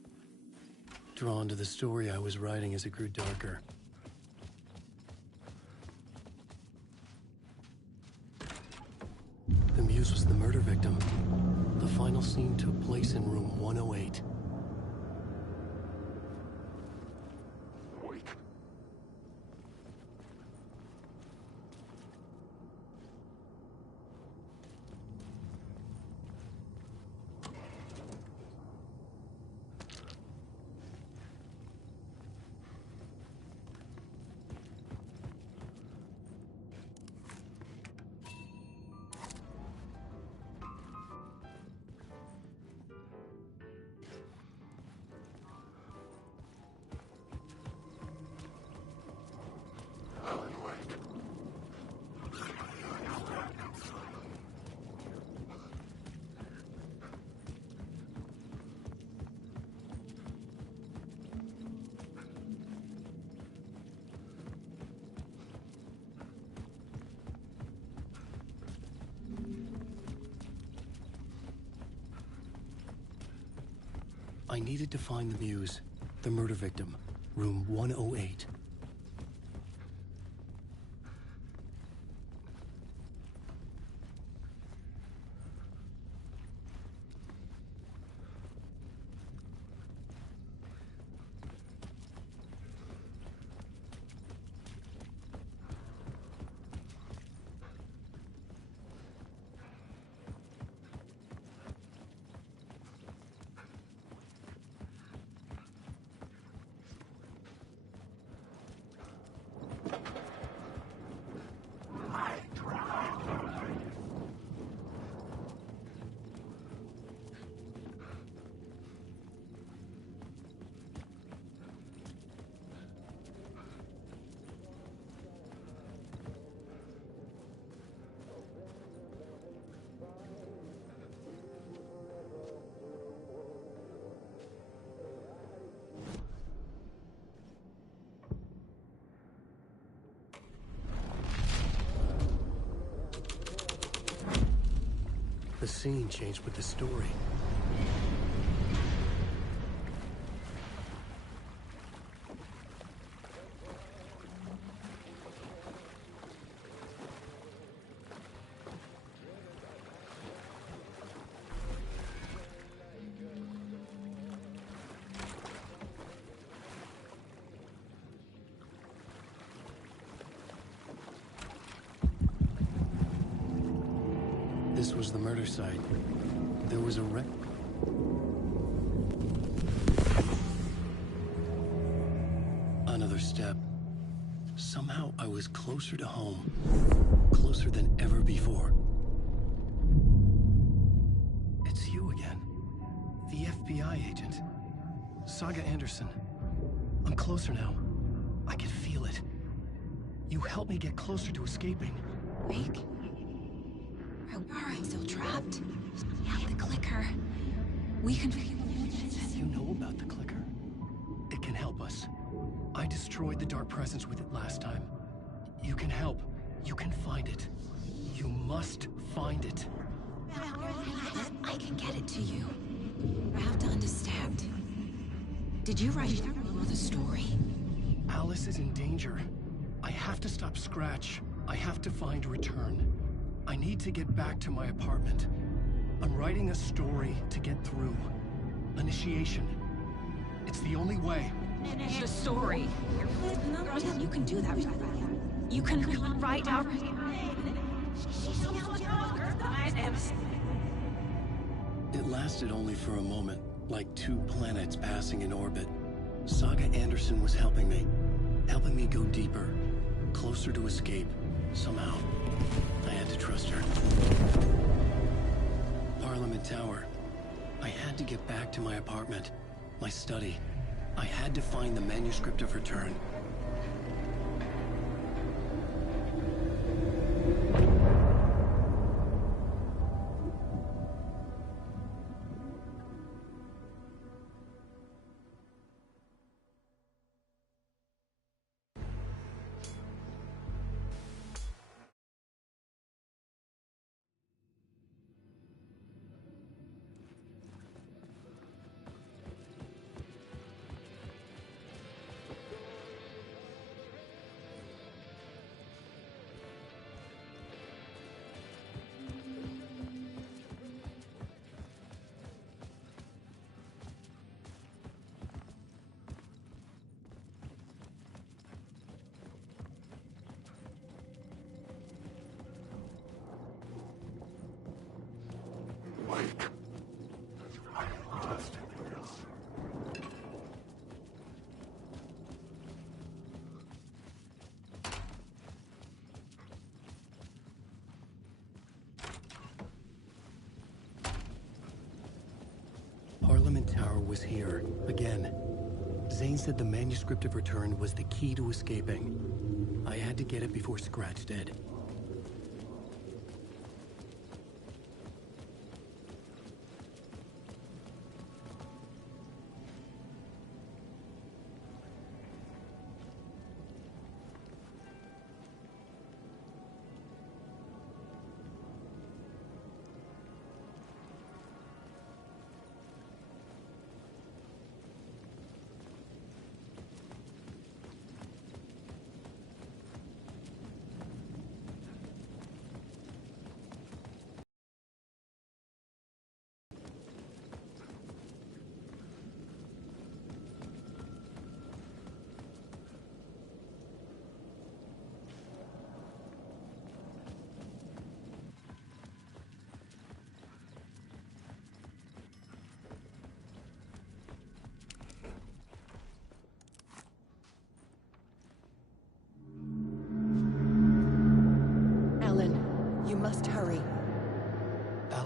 Drawn to the story I was writing as it grew darker. The muse was the murder victim. The final scene took place in room 108. I needed to find the Muse, the murder victim, room 108. The scene changed with the story. This was the murder site. There was a wreck. Another step. Somehow I was closer to home. Closer than ever before. It's you again. The FBI agent. Saga Anderson. I'm closer now. I can feel it. You helped me get closer to escaping. Wake? I'm still trapped. Yeah, the clicker. We can... You know about the clicker. It can help us. I destroyed the dark presence with it last time. You can help. You can find it. You must find it. I can get it to you. I have to understand. Did you write the story? Alice is in danger. I have to stop Scratch. I have to find Return. I need to get back to my apartment. I'm writing a story to get through. Initiation. It's the only way. The story. You can do that. You can write out... It lasted only for a moment, like two planets passing in orbit. Saga Anderson was helping me go deeper, closer to escape, somehow. I had to trust her. Parliament Tower. I had to get back to my apartment, my study. I had to find the manuscript of Return. Parliament Tower was here, again. Zane said the manuscript of Return was the key to escaping. I had to get it before Scratch did.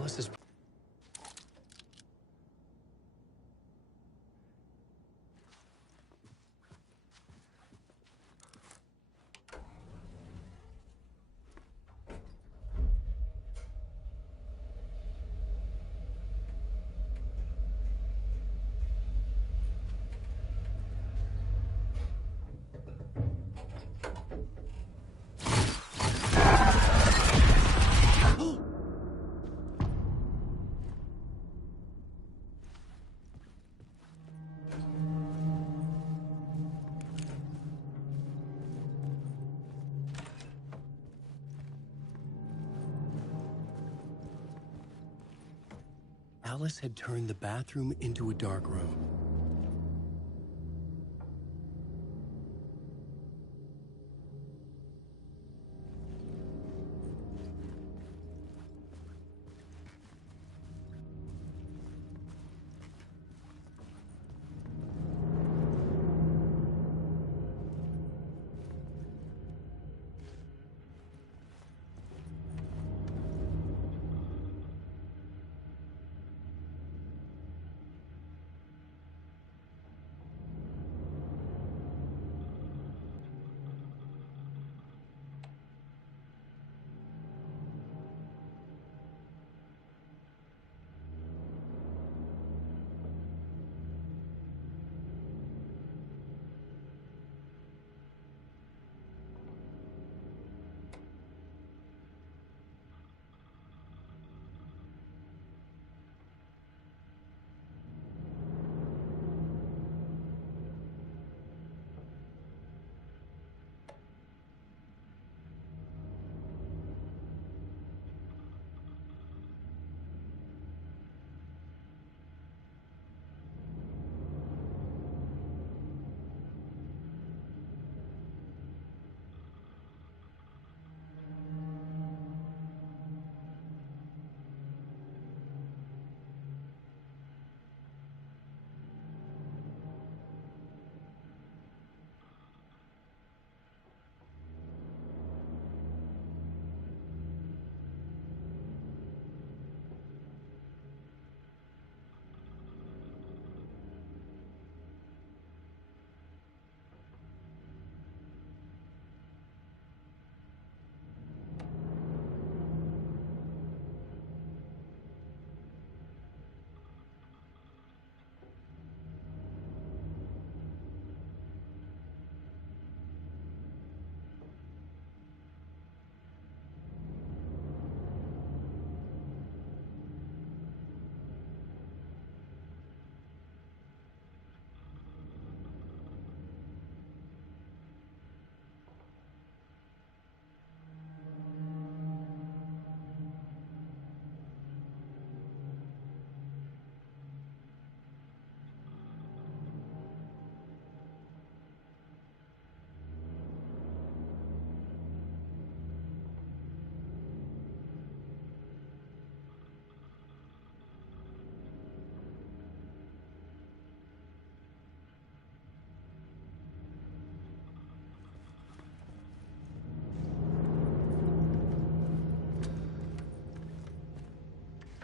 Alice is... Alice had turned the bathroom into a dark room.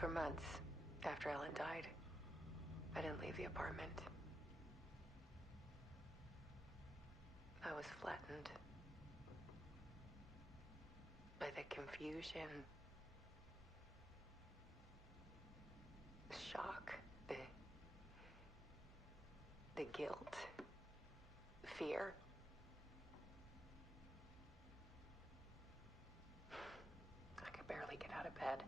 For months after Ellen died, I didn't leave the apartment. I was flattened by the confusion, the shock, the guilt, fear. I could barely get out of bed.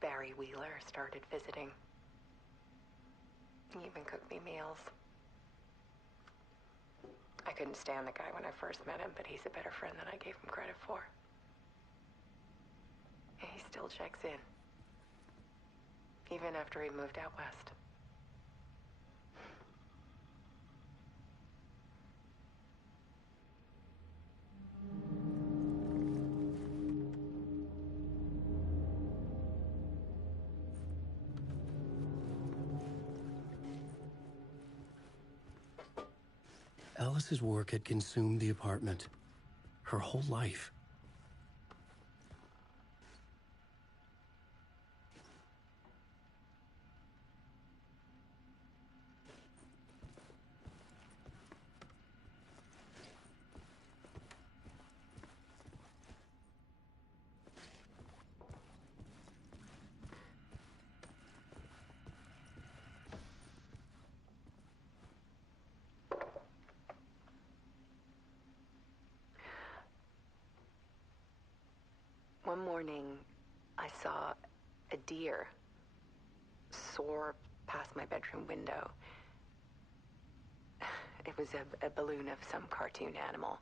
Barry Wheeler started visiting. He even cooked me meals. I couldn't stand the guy when I first met him, but he's a better friend than I gave him credit for. And he still checks in. Even after he moved out west. Alice's work had consumed the apartment. Her whole life. One morning, I saw a deer soar past my bedroom window. It was a balloon of some cartoon animal.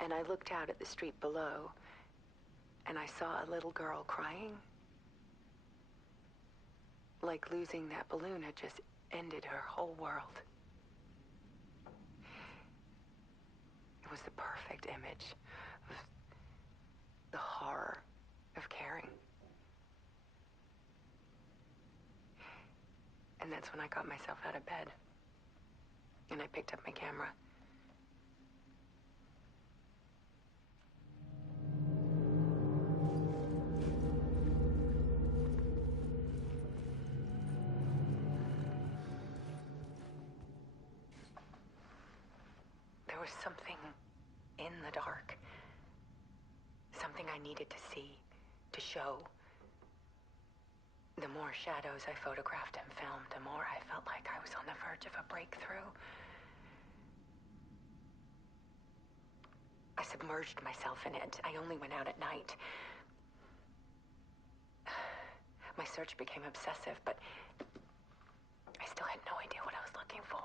And I looked out at the street below, and I saw a little girl crying. Like losing that balloon had just ended her whole world. It was the perfect image of the horror of caring. And that's when I got myself out of bed. And I picked up my camera. There was something in the dark. Something I needed to see, to show. The more shadows I photographed and filmed, the more I felt like I was on the verge of a breakthrough. I submerged myself in it. I only went out at night. My search became obsessive, but I still had no idea what I was looking for.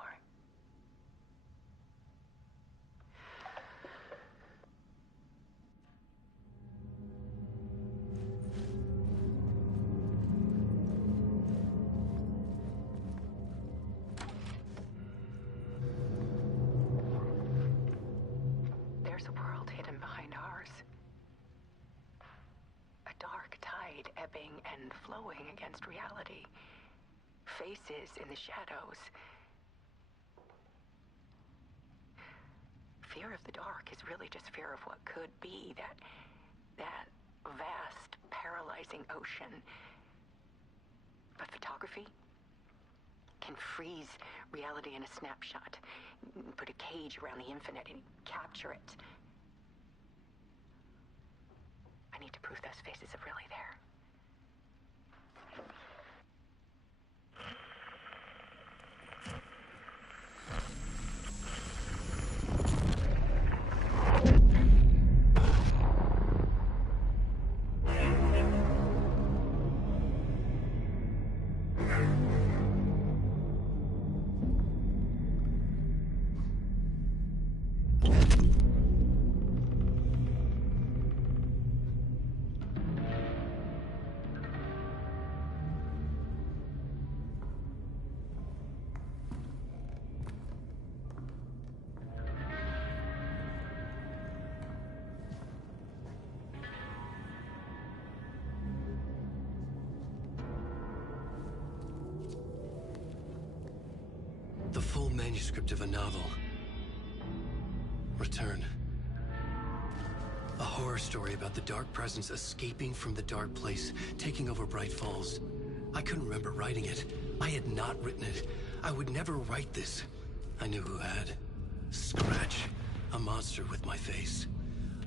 There's a world hidden behind ours. A dark tide ebbing and flowing against reality. Faces in the shadows. Fear of the dark is really just fear of what could be, that vast, paralyzing ocean. But photography can freeze reality in a snapshot, put a cage around the infinite and capture it. I need to prove those faces are really there. The full manuscript of a novel. Return. A horror story about the dark presence escaping from the dark place, taking over Bright Falls. I couldn't remember writing it. I had not written it. I would never write this. I knew who had. Scratch. A monster with my face.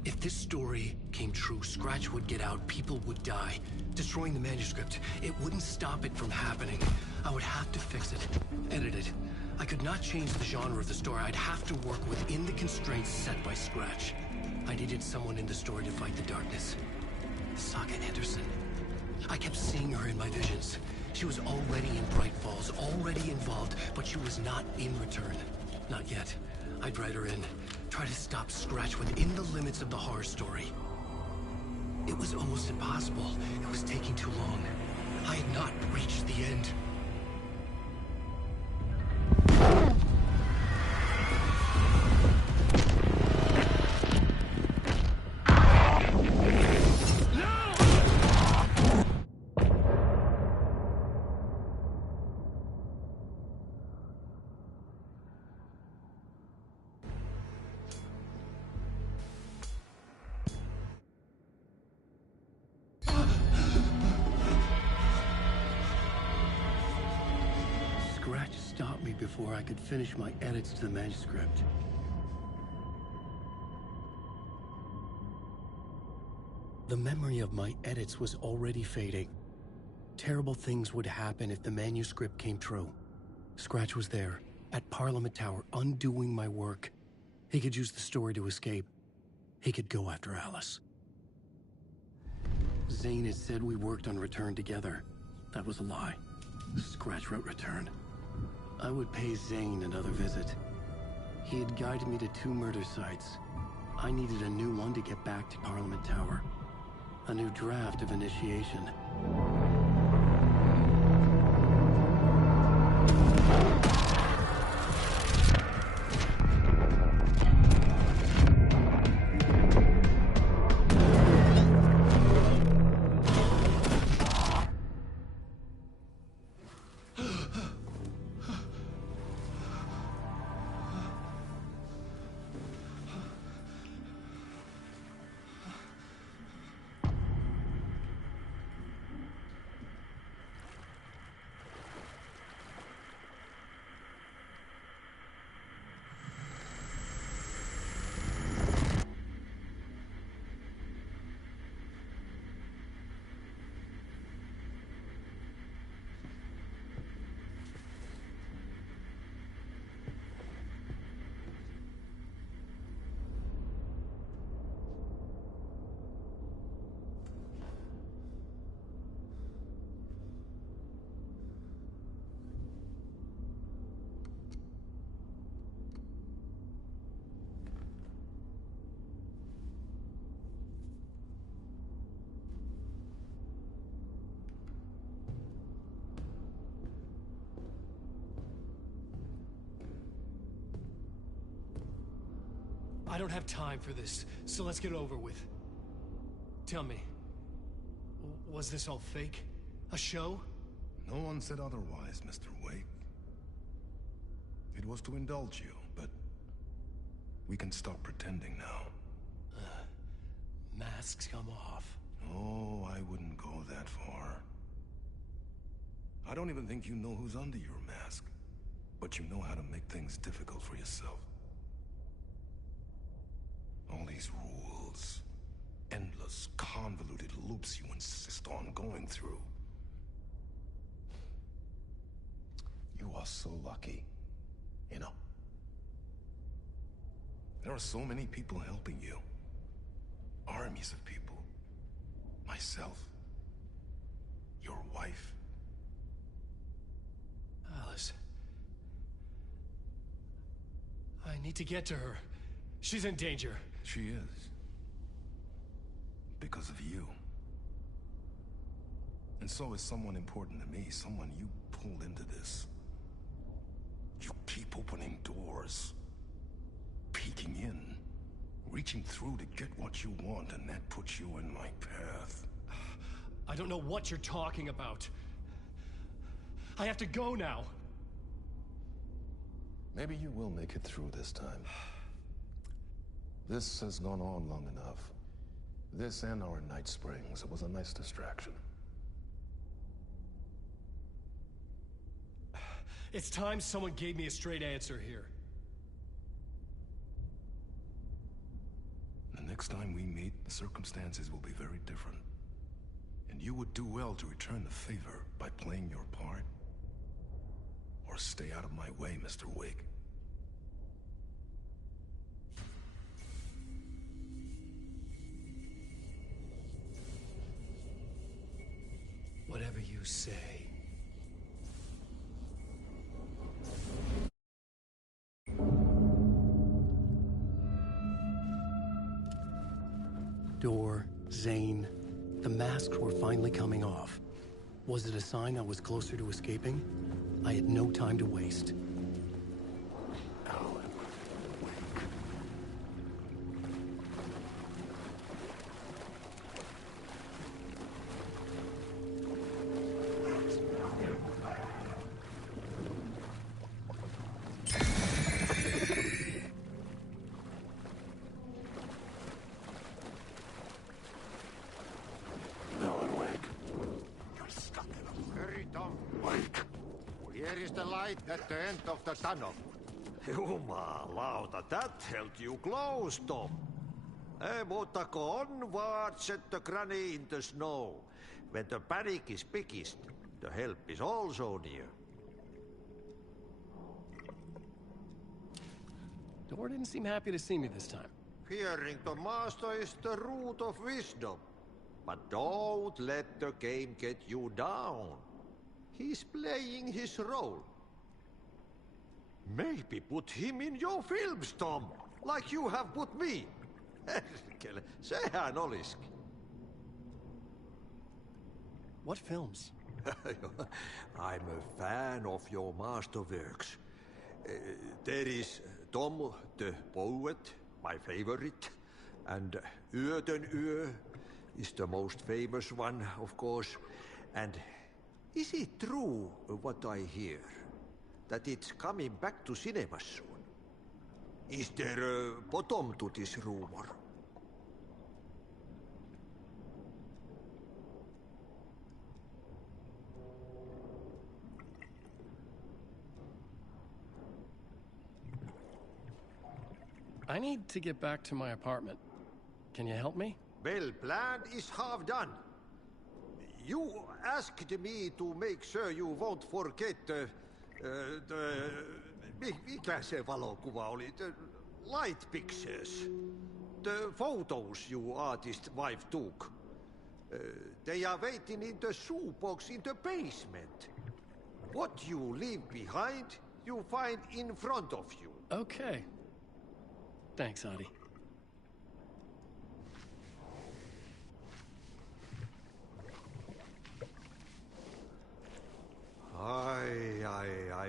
If this story came true, Scratch would get out, people would die. Destroying the manuscript, it wouldn't stop it from happening. I would have to fix it, edit it. I could not change the genre of the story. I'd have to work within the constraints set by Scratch. I needed someone in the story to fight the darkness. Saga Anderson. I kept seeing her in my visions. She was already in Bright Falls, already involved, but she was not in Return. Not yet. I'd write her in. Try to stop Scratch within the limits of the horror story. It was almost impossible. It was taking too long. I had not reached the end. Before I could finish my edits to the manuscript. The memory of my edits was already fading. Terrible things would happen if the manuscript came true. Scratch was there, at Parliament Tower, undoing my work. He could use the story to escape. He could go after Alice. Zane had said we worked on Return together. That was a lie. Scratch wrote Return. I would pay Zane another visit. He had guided me to 2 murder sites. I needed a new one to get back to Parliament Tower. A new draft of Initiation. I don't have time for this, so let's get it over with. Tell me, was this all fake? A show? No one said otherwise, Mr. Wake. It was to indulge you, but we can stop pretending now. Masks come off. Oh, I wouldn't go that far. I don't even think you know who's under your mask, but you know how to make things difficult for yourself. All these rules, endless, convoluted loops you insist on going through. You are so lucky, you know. There are so many people helping you. Armies of people. Myself. Your wife. Alice. I need to get to her. She's in danger. She is. Because of you. And so is someone important to me, someone you pulled into this. You keep opening doors. Peeking in. Reaching through to get what you want, and that puts you in my path. I don't know what you're talking about. I have to go now. Maybe you will make it through this time. This has gone on long enough. This and our Night Springs. It was a nice distraction. It's time someone gave me a straight answer here. The next time we meet, the circumstances will be very different. And you would do well to return the favor by playing your part. Or stay out of my way, Mr. Wake. Whatever you say. Door, Zane, the masks were finally coming off. Was it a sign I was closer to escaping? I had no time to waste. Here is the light at the end of the tunnel. Jumalauta, that held you close, Tom. Mutta go onward, said the granny in the snow. When the panic is biggest, the help is also near. Door didn't seem happy to see me this time. Fearing the master is the root of wisdom. But don't let the game get you down. He's playing his role. Maybe put him in your films, Tom, like you have put me. Herkele, sehän olisikin. What films? I'm a fan of your masterworks. There is Tom the Poet, my favorite, and Yöden Yö is the most famous one, of course. And is it true what I hear? That it's coming back to cinemas soon? Is there a bottom to this rumor? I need to get back to my apartment. Can you help me? Well, plan is half done. You asked me to make sure you won't forget mikä se valokuva oli? The light pictures. The photos your artist wife took. They are waiting in the shoebox in the basement. What you leave behind, you find in front of you. Okay. Thanks, Adi.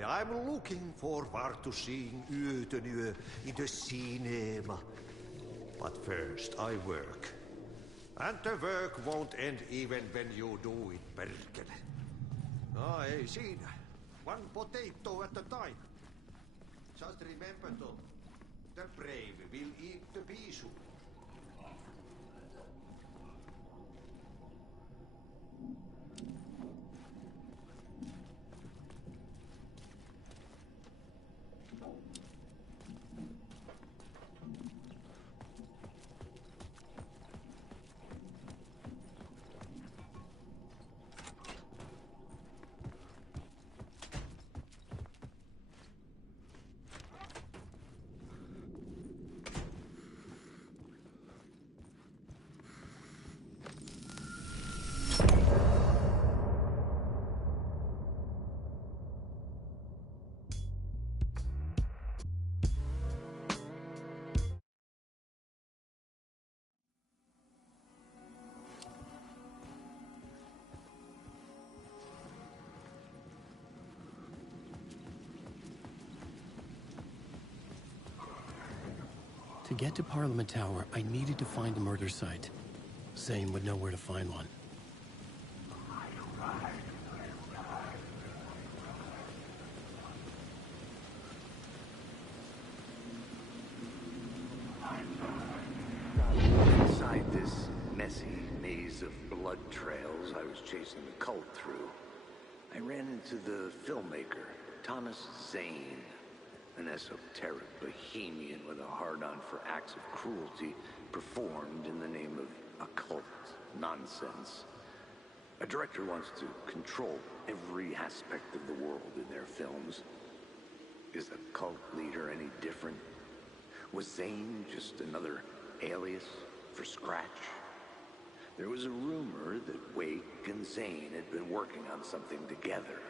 I'm looking forward to seeing Yöden Yö in the cinema. But first I work. And the work won't end even when you do it, perkele. Ei siinä. One potato at a time. Just remember, Tom, the brave will eat the pea soup. To get to Parliament Tower, I needed to find a murder site. Zane would know where to find one. Inside this messy maze of blood trails I was chasing the cult through, I ran into the filmmaker, Thomas Zane. An esoteric bohemian with a hard-on for acts of cruelty performed in the name of occult nonsense. A director wants to control every aspect of the world in their films. Is the cult leader any different? Was Zane just another alias for Scratch? There was a rumor that Wake and Zane had been working on something together.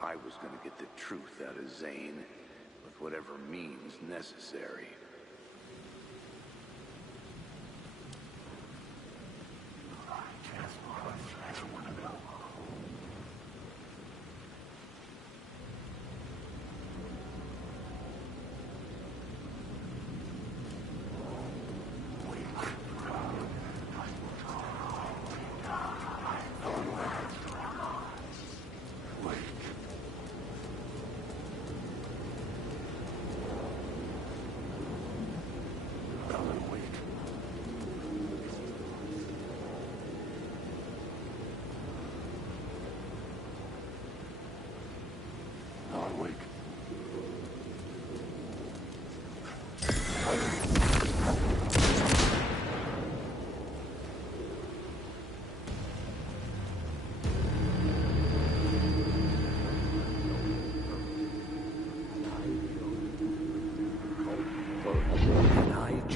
I was going to get the truth out of Zane, with whatever means necessary.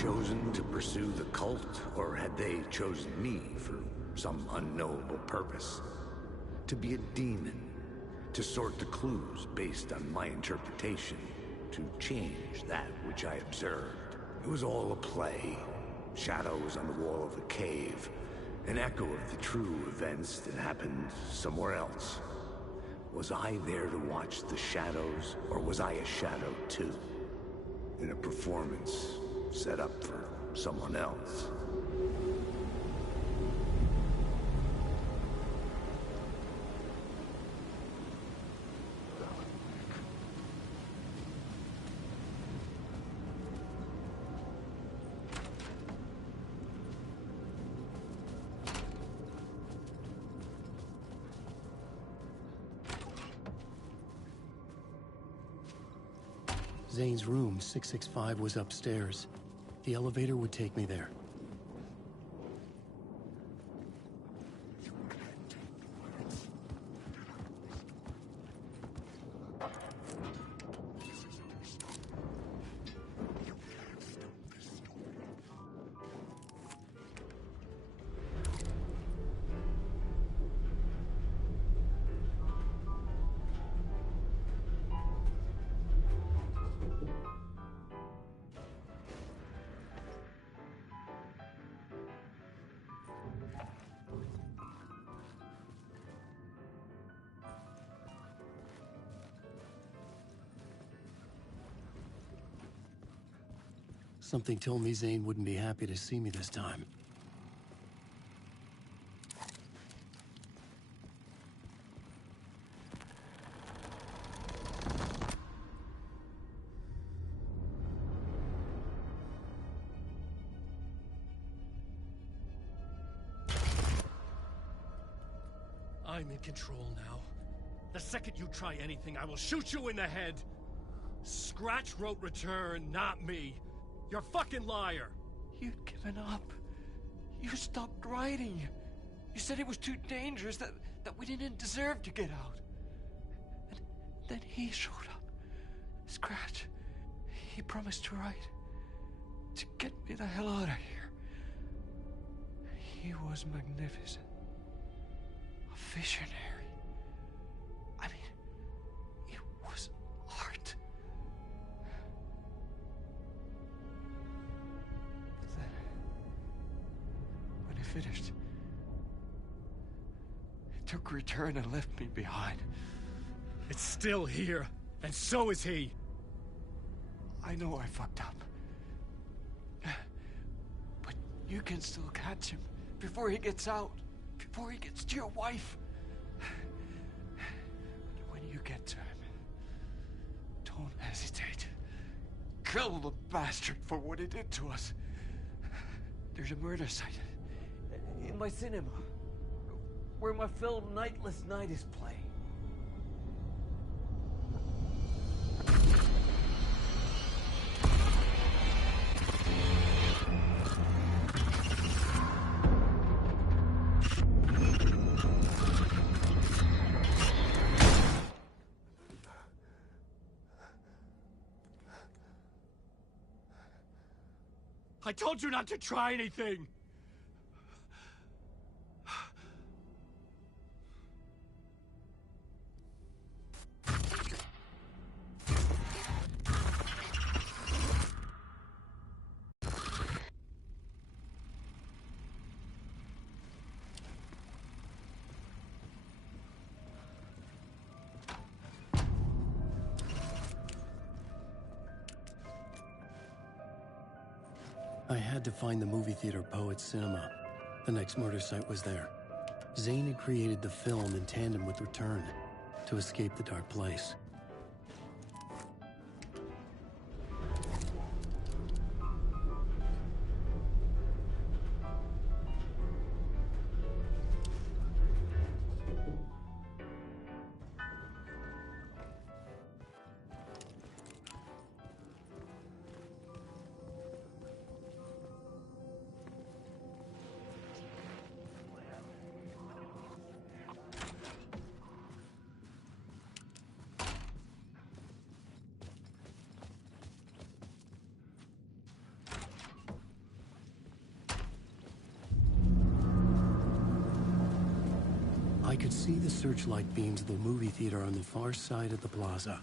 chosen to pursue the cult, or had they chosen me for some unknowable purpose? To be a demon, to sort the clues based on my interpretation, to change that which I observed. It was all a play. Shadows on the wall of the cave, an echo of the true events that happened somewhere else. Was I there to watch the shadows, or was I a shadow too? In a performance set up for someone else. Zane's room, 665, was upstairs. The elevator would take me there. Something told me Zane wouldn't be happy to see me this time. I'm in control now. The second you try anything, I will shoot you in the head. Scratch wrote Return, not me. You're a fucking liar. You'd given up. You stopped writing. You said it was too dangerous, that we didn't deserve to get out. And then he showed up. Scratch. He promised to write. To get me the hell out of here. He was magnificent. A visionary. I mean, it was art. Then, when he finished, he took Return and left me behind. It's still here, and so is he. I know I fucked up. But you can still catch him before he gets out, before he gets to your wife. When you get to him, don't hesitate. Kill the bastard for what he did to us. There's a murder site in my cinema where my film Nightless Night is playing. I told you not to try anything! I had to find the movie theater Poets Cinema. The next murder site was there. Zane had created the film in tandem with Return to escape the dark place. could see the searchlight beams of the movie theater on the far side of the plaza.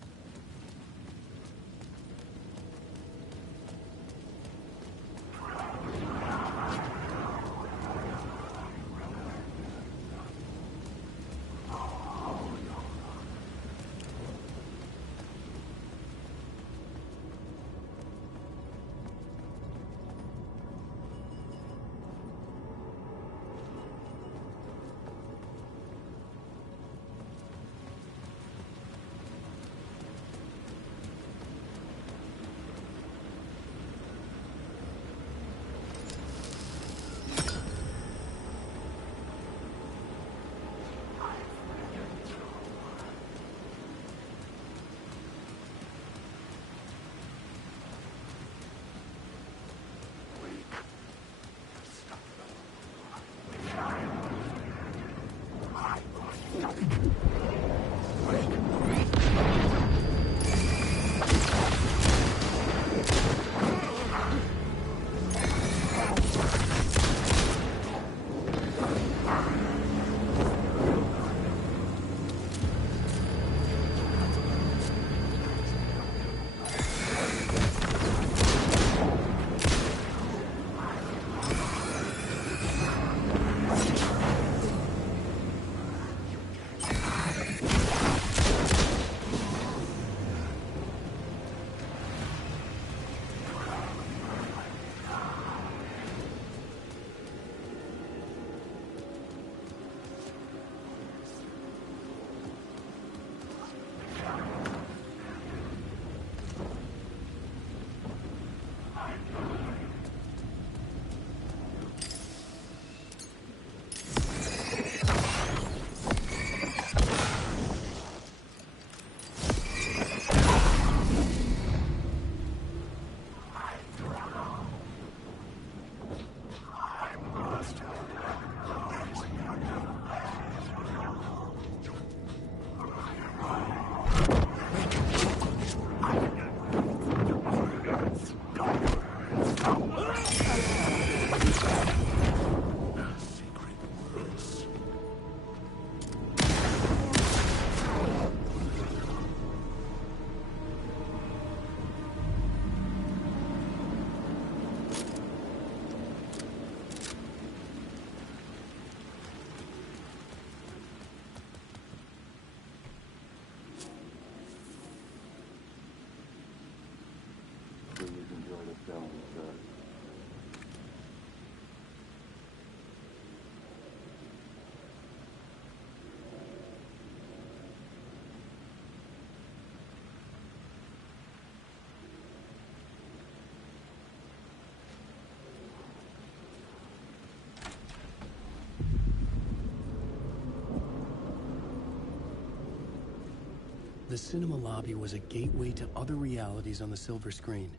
The cinema lobby was a gateway to other realities on the silver screen.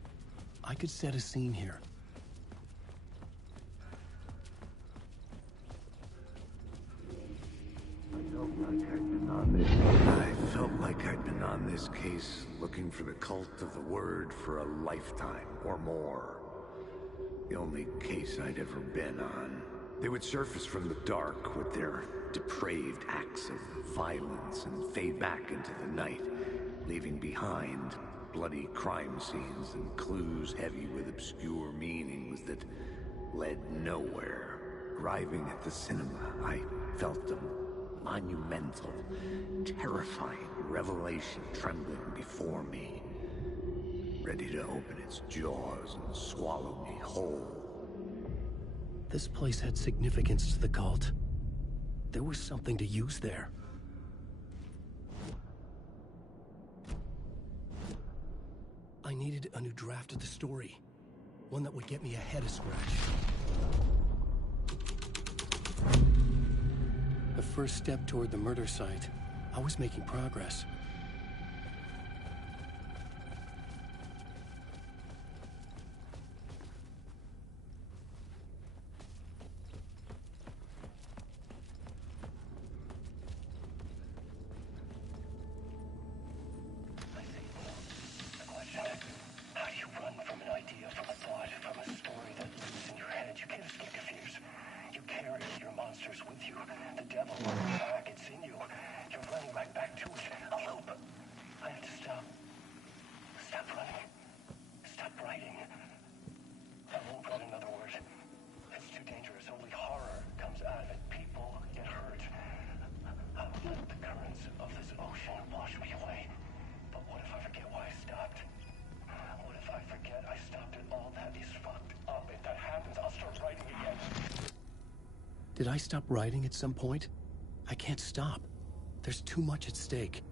I could set a scene here. I felt like I'd been on this case looking for the cult of the word for a lifetime or more. The only case I'd ever been on. They would surface from the dark with their depraved acts of violence and fade back into the night, leaving behind bloody crime scenes and clues heavy with obscure meanings that led nowhere. Arriving at the cinema, I felt a monumental, terrifying revelation trembling before me, ready to open its jaws and swallow me whole. This place had significance to the cult. There was something to use there. I needed a new draft of the story. One that would get me ahead of Scratch. The first step toward the murder site. I was making progress. With you. The devil will come back, it seems. Stop running. Stop writing. I won't write another word. It's too dangerous. Only horror comes out of it. People get hurt. I would let the currents of this ocean wash me away. But what if I forget why I stopped? What if I forget I stopped it? All that is fucked up. If that happens, I'll start writing again. Did I stop writing at some point? I can't stop. There's too much at stake.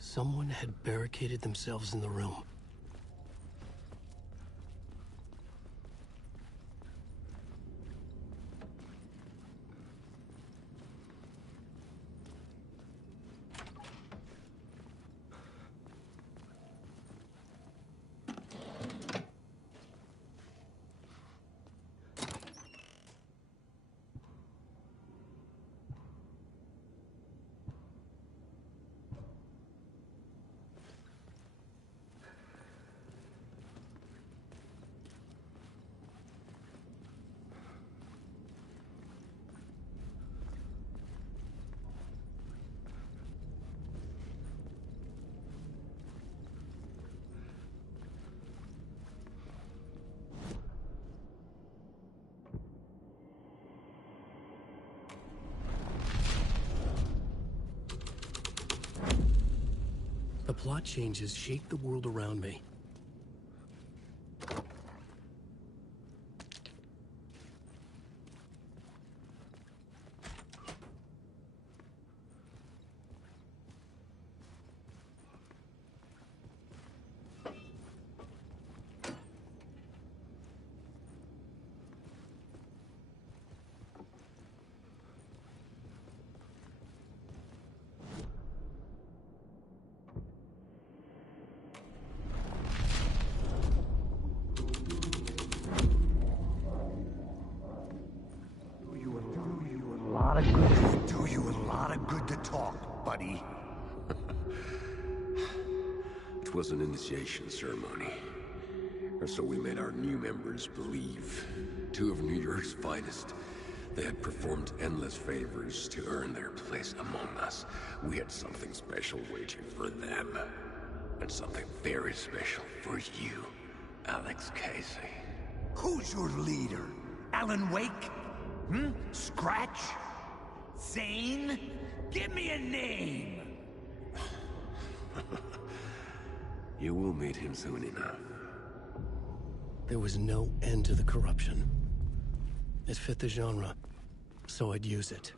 Someone had barricaded themselves in the room. The plot changes shake the world around me. Do you a lot of good to talk, buddy. It was an initiation ceremony. Or so we made our new members believe. Two of New York's finest. They had performed endless favors to earn their place among us. We had something special waiting for them. And something very special for you, Alex Casey. Who's your leader? Alan Wake? Scratch? Zane? Give me a name! You will meet him soon enough. There was no end to the corruption. It fit the genre, so I'd use it.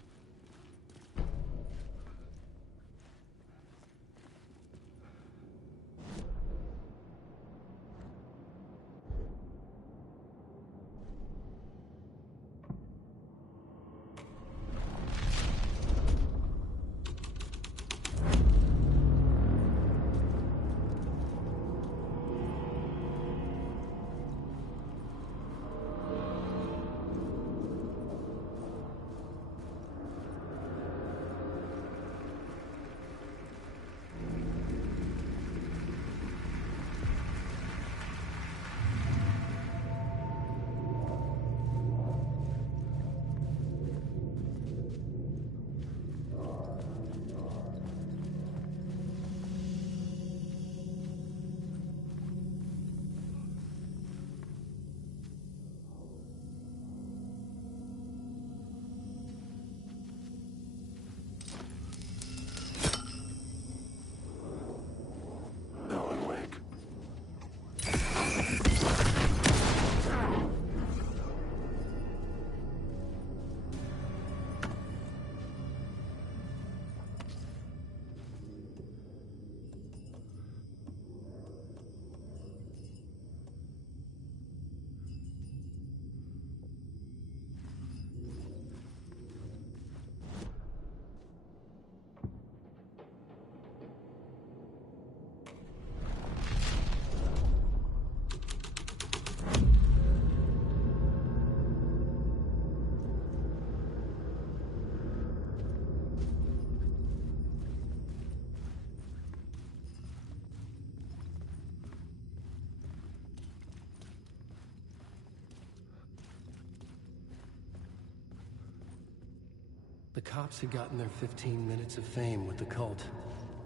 The cops had gotten their 15 minutes of fame with the cult,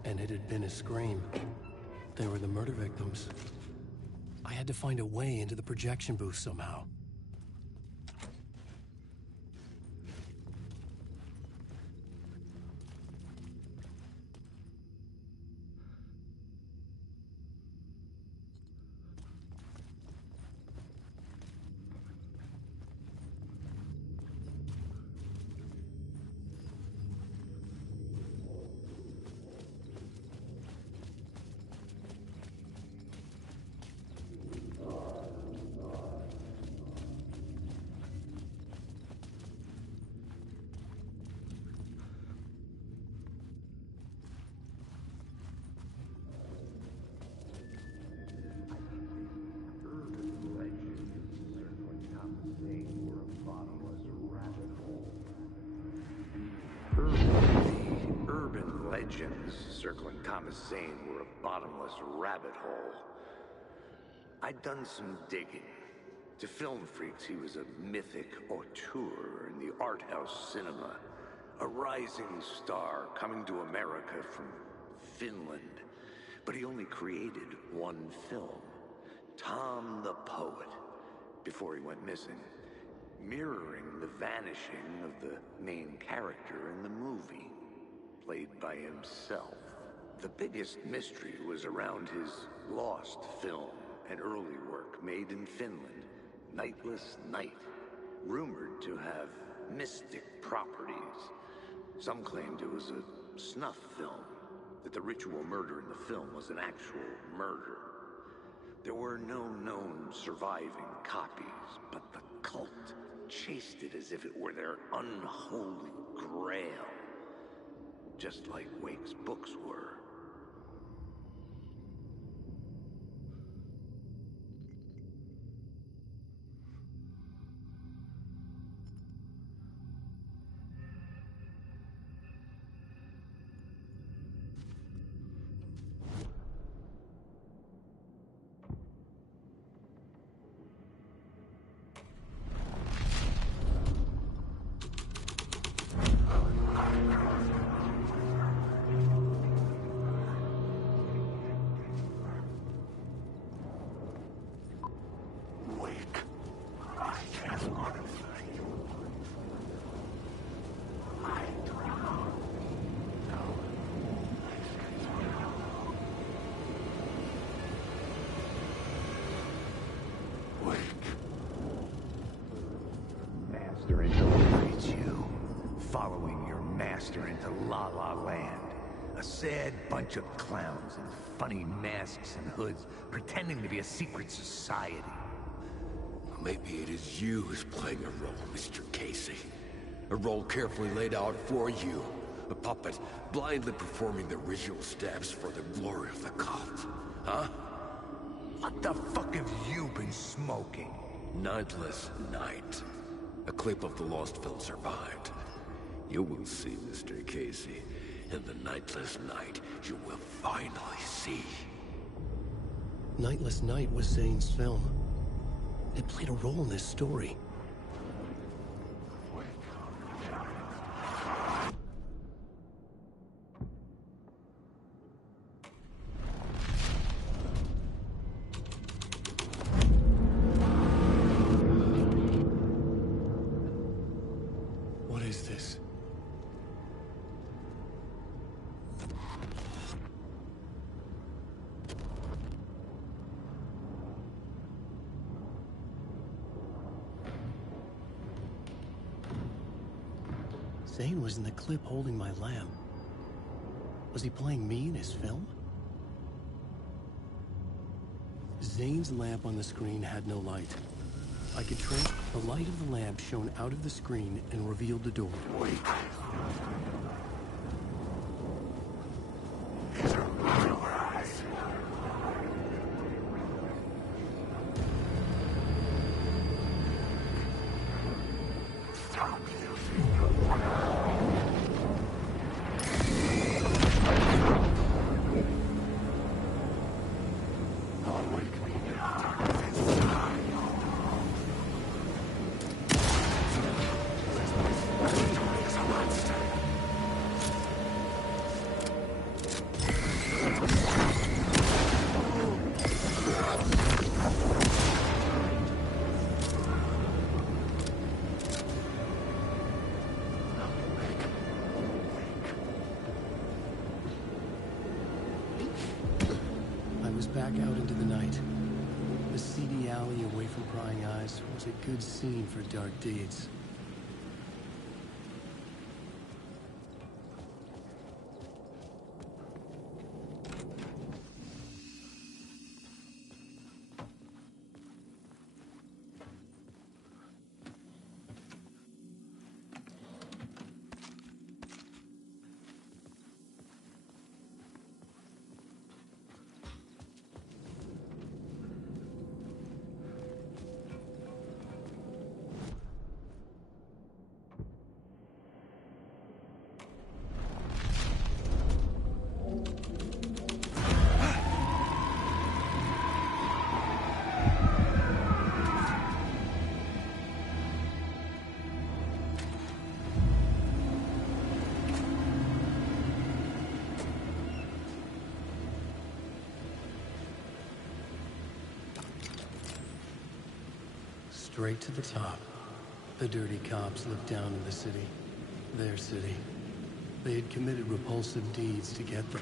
and it had been a scream. They were the murder victims. I had to find a way into the projection booth somehow. Legends circling Thomas Zane were a bottomless rabbit hole. I'd done some digging. To film freaks, he was a mythic auteur in the art house cinema. A rising star coming to America from Finland. But he only created one film, Tom the Poet, before he went missing, mirroring the vanishing of the main character in the movie, played by himself. The biggest mystery was around his lost film, an early work made in Finland, Nightless Night, rumored to have mystic properties. Some claimed it was a snuff film, that the ritual murder in the film was an actual murder. There were no known surviving copies, but the cult chased it as if it were their unholy grail. Just like Wake's books were. Following your master into La La Land. A sad bunch of clowns in funny masks and hoods, pretending to be a secret society. Maybe it is you who's playing a role, Mr. Casey. A role carefully laid out for you. A puppet, blindly performing the ritual steps for the glory of the cult. Huh? What the fuck have you been smoking? Nightless Night. A clip of the lost film survived. You will see, Mr. Casey. In the Nightless Night, you will finally see. Nightless Night was Zane's film. It played a role in this story. What is this? Zane was in the clip holding my lamp. Was he playing me in his film? Zane's lamp on the screen had no light. I could trace the light of the lamp shone out of the screen and revealed the door. Wait. Monster. out into the night. The seedy alley away from prying eyes was a good scene for dark deeds. Straight to the top. The dirty cops looked down on the city. Their city. They had committed repulsive deeds to get there.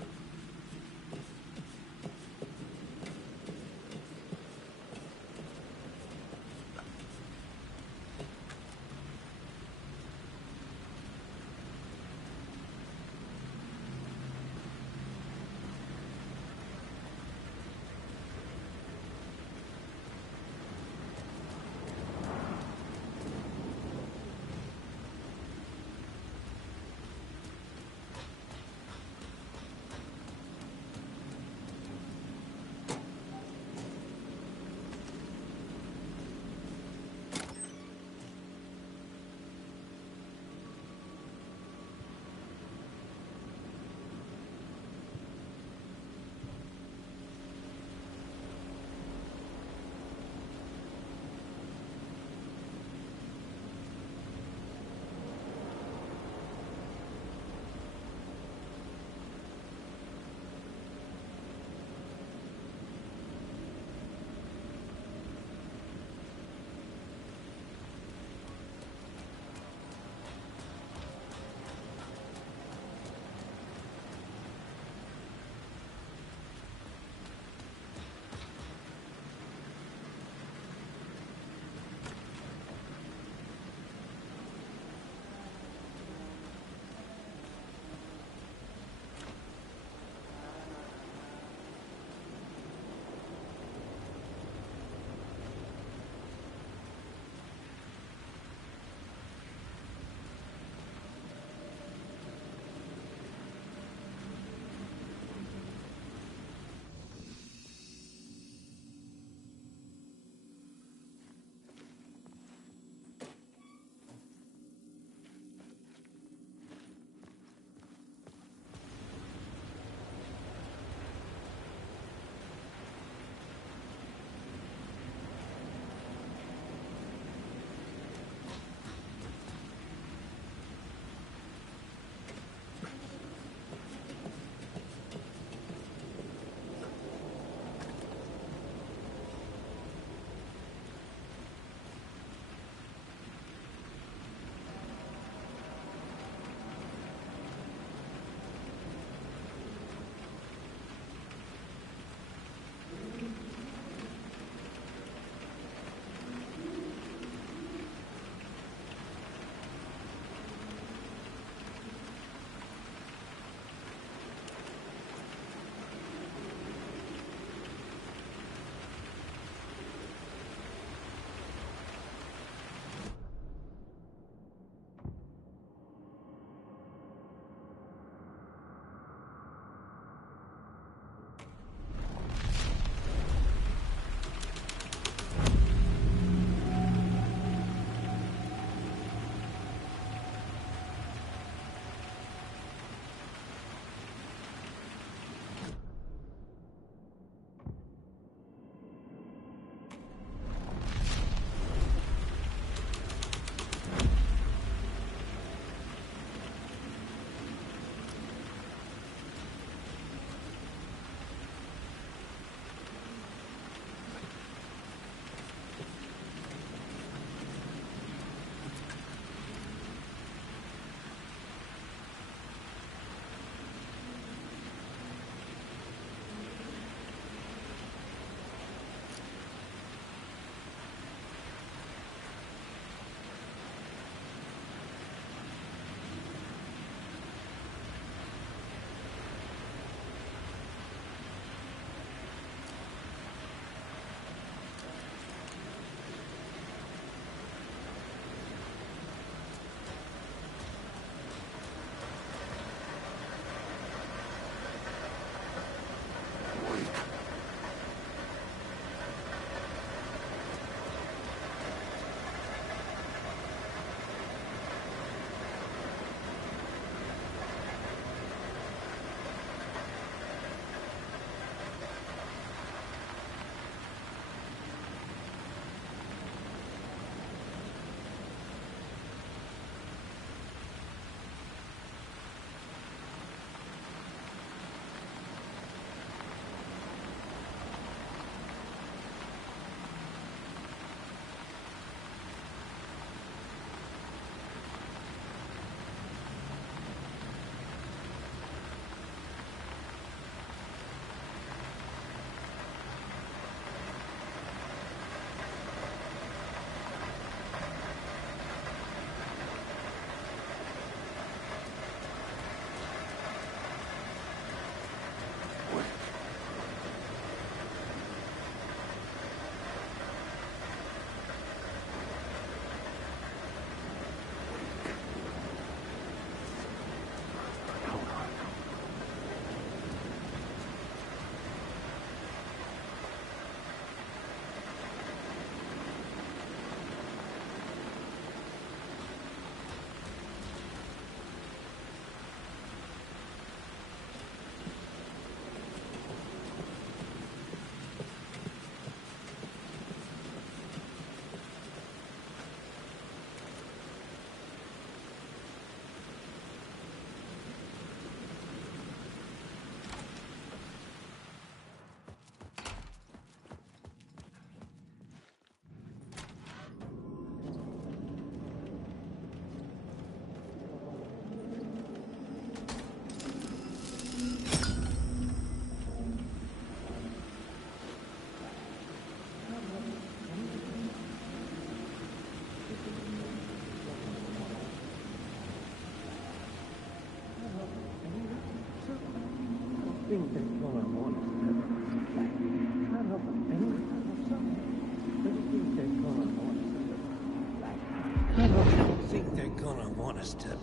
gonna want us to,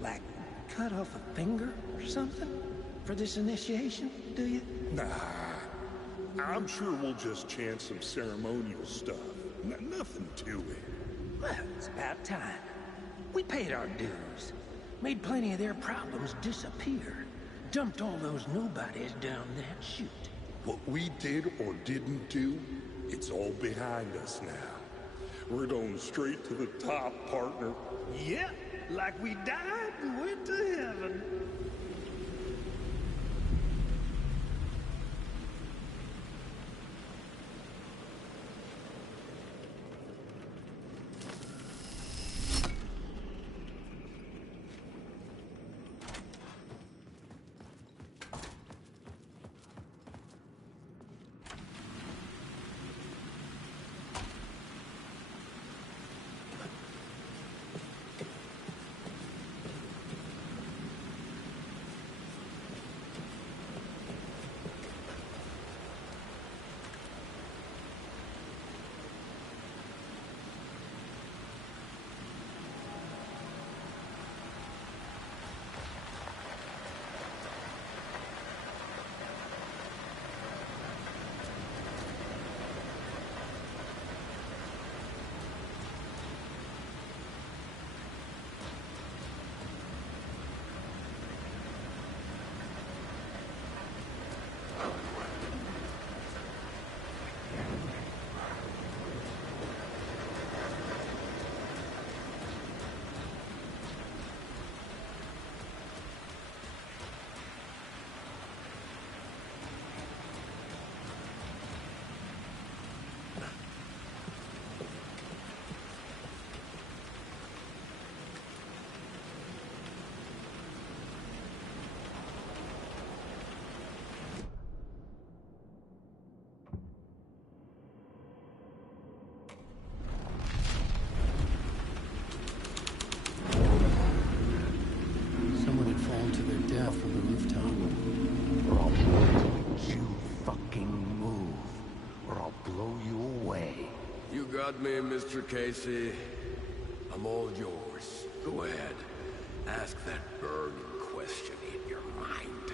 like, cut off a finger or something for this initiation, do you? Nah. I'm sure we'll just chant some ceremonial stuff. Nothing to it. Well, it's about time. We paid our dues. Made plenty of their problems disappear. Dumped all those nobodies down that chute. What we did or didn't do, it's all behind us now. We're going straight to the top, partner. Yep, like we died and went to heaven. Got me, Mr. Casey. I'm all yours. Go ahead. Ask that burning question in your mind.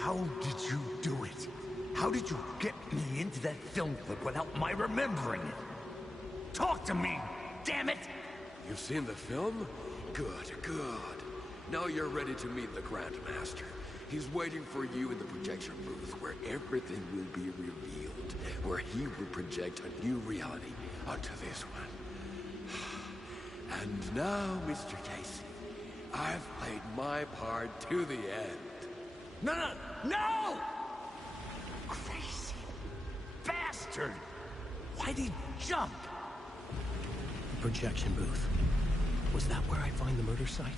How did you do it? How did you get me into that film clip without my remembering it? Talk to me, damn it! You've seen the film? Good, good. Now you're ready to meet the Grand Master. He's waiting for you in the projection booth where everything will be revealed, where he will project a new reality onto this one. And now, Mr. Casey, I've played my part to the end. No, no, no! Crazy bastard! Why'd he jump? Projection booth. Was that where I find the murder site?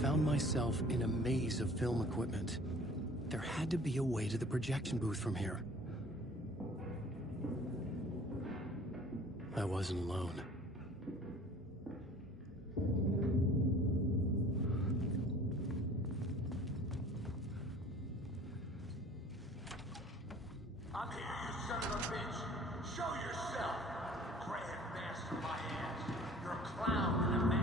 found myself in a maze of film equipment. There had to be a way to the projection booth from here. I wasn't alone. I'm here, you son of a bitch! Show yourself! Grand master my ass! You're a clown in a mask!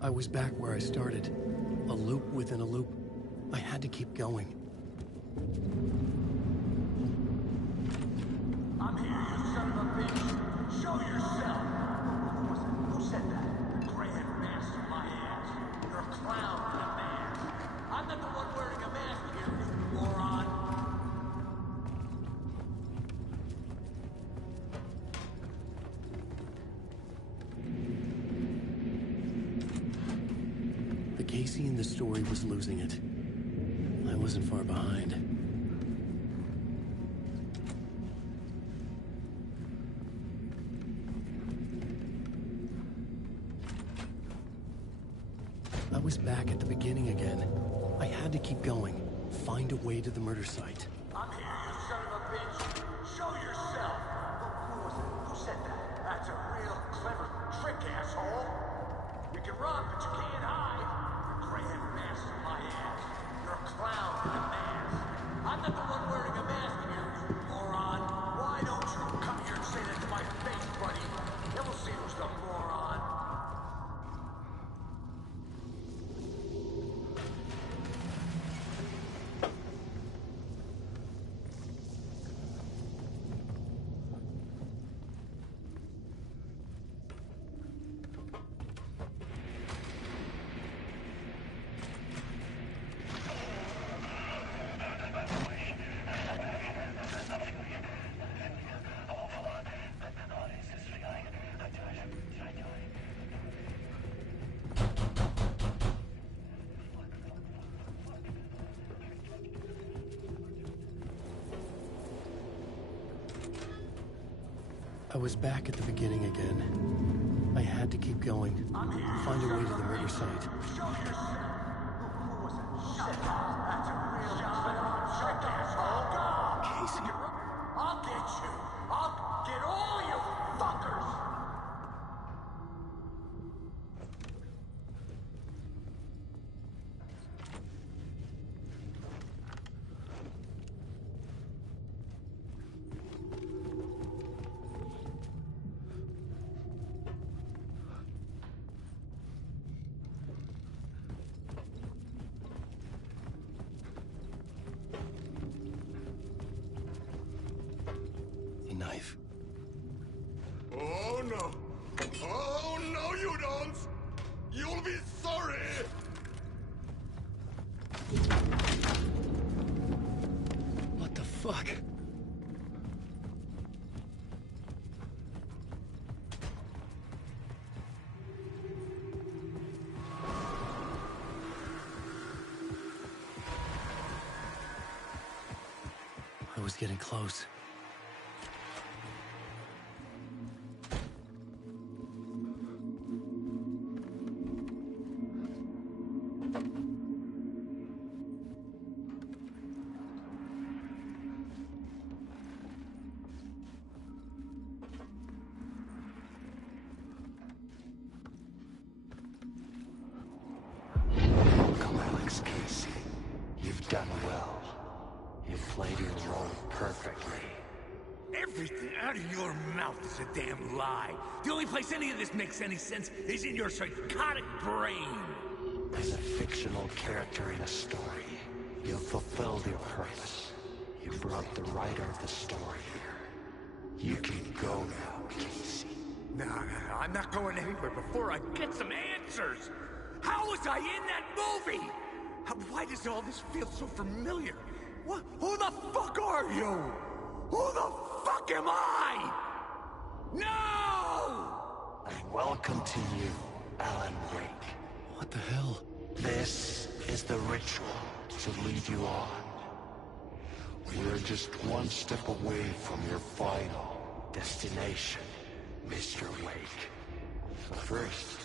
I was back where I started. A loop within a loop. I had to keep going. I'm here, you son of a bitch. Show yourself. Who said that? Grand master my ass. You're a clown in a mask. I'm not the one wearing a mask here, you moron. The Casey in the story was losing it. I wasn't far behind. I was back at the beginning again. I had to keep going. Find a way to the murder site. I'm here, you son of a bitch. Show yourself. Who was it? Who said that? That's a real clever trick, asshole. You can run, but you can't hide. You're grand master my ass. You're a clown in a mask. I'm not the one wearing a mask here, you moron. Why don't you come here and say that to my face, buddy? Then we'll see who's the moron. I was back at the beginning again. I had to keep going. Find a way to the murder site. Show yourself. Who was it? Shit. That's a real clever trick, asshole. Casey. I'll get you. I'll get all you fuckers. Knife. Oh no! Oh no, you don't! You'll be sorry! What the fuck? I was getting close. Welcome, Alex Casey. You've done well. You've played your role perfectly. Everything out of your mouth is a damn lie. The only place any of this makes any sense is in your psychotic brain. As a fictional character in a story, you've fulfilled your purpose. You brought the writer of the story here. You can go now, Casey. No, I'm not going anywhere before I get some answers. How was I in that movie? Why does all this feel so familiar? What? Who the fuck are you? Who the fuck am I? No! And welcome to you, Alan Wake. What the hell? This is the ritual to lead you on. We're just one step away from your final destination, Mr. Wake. But first,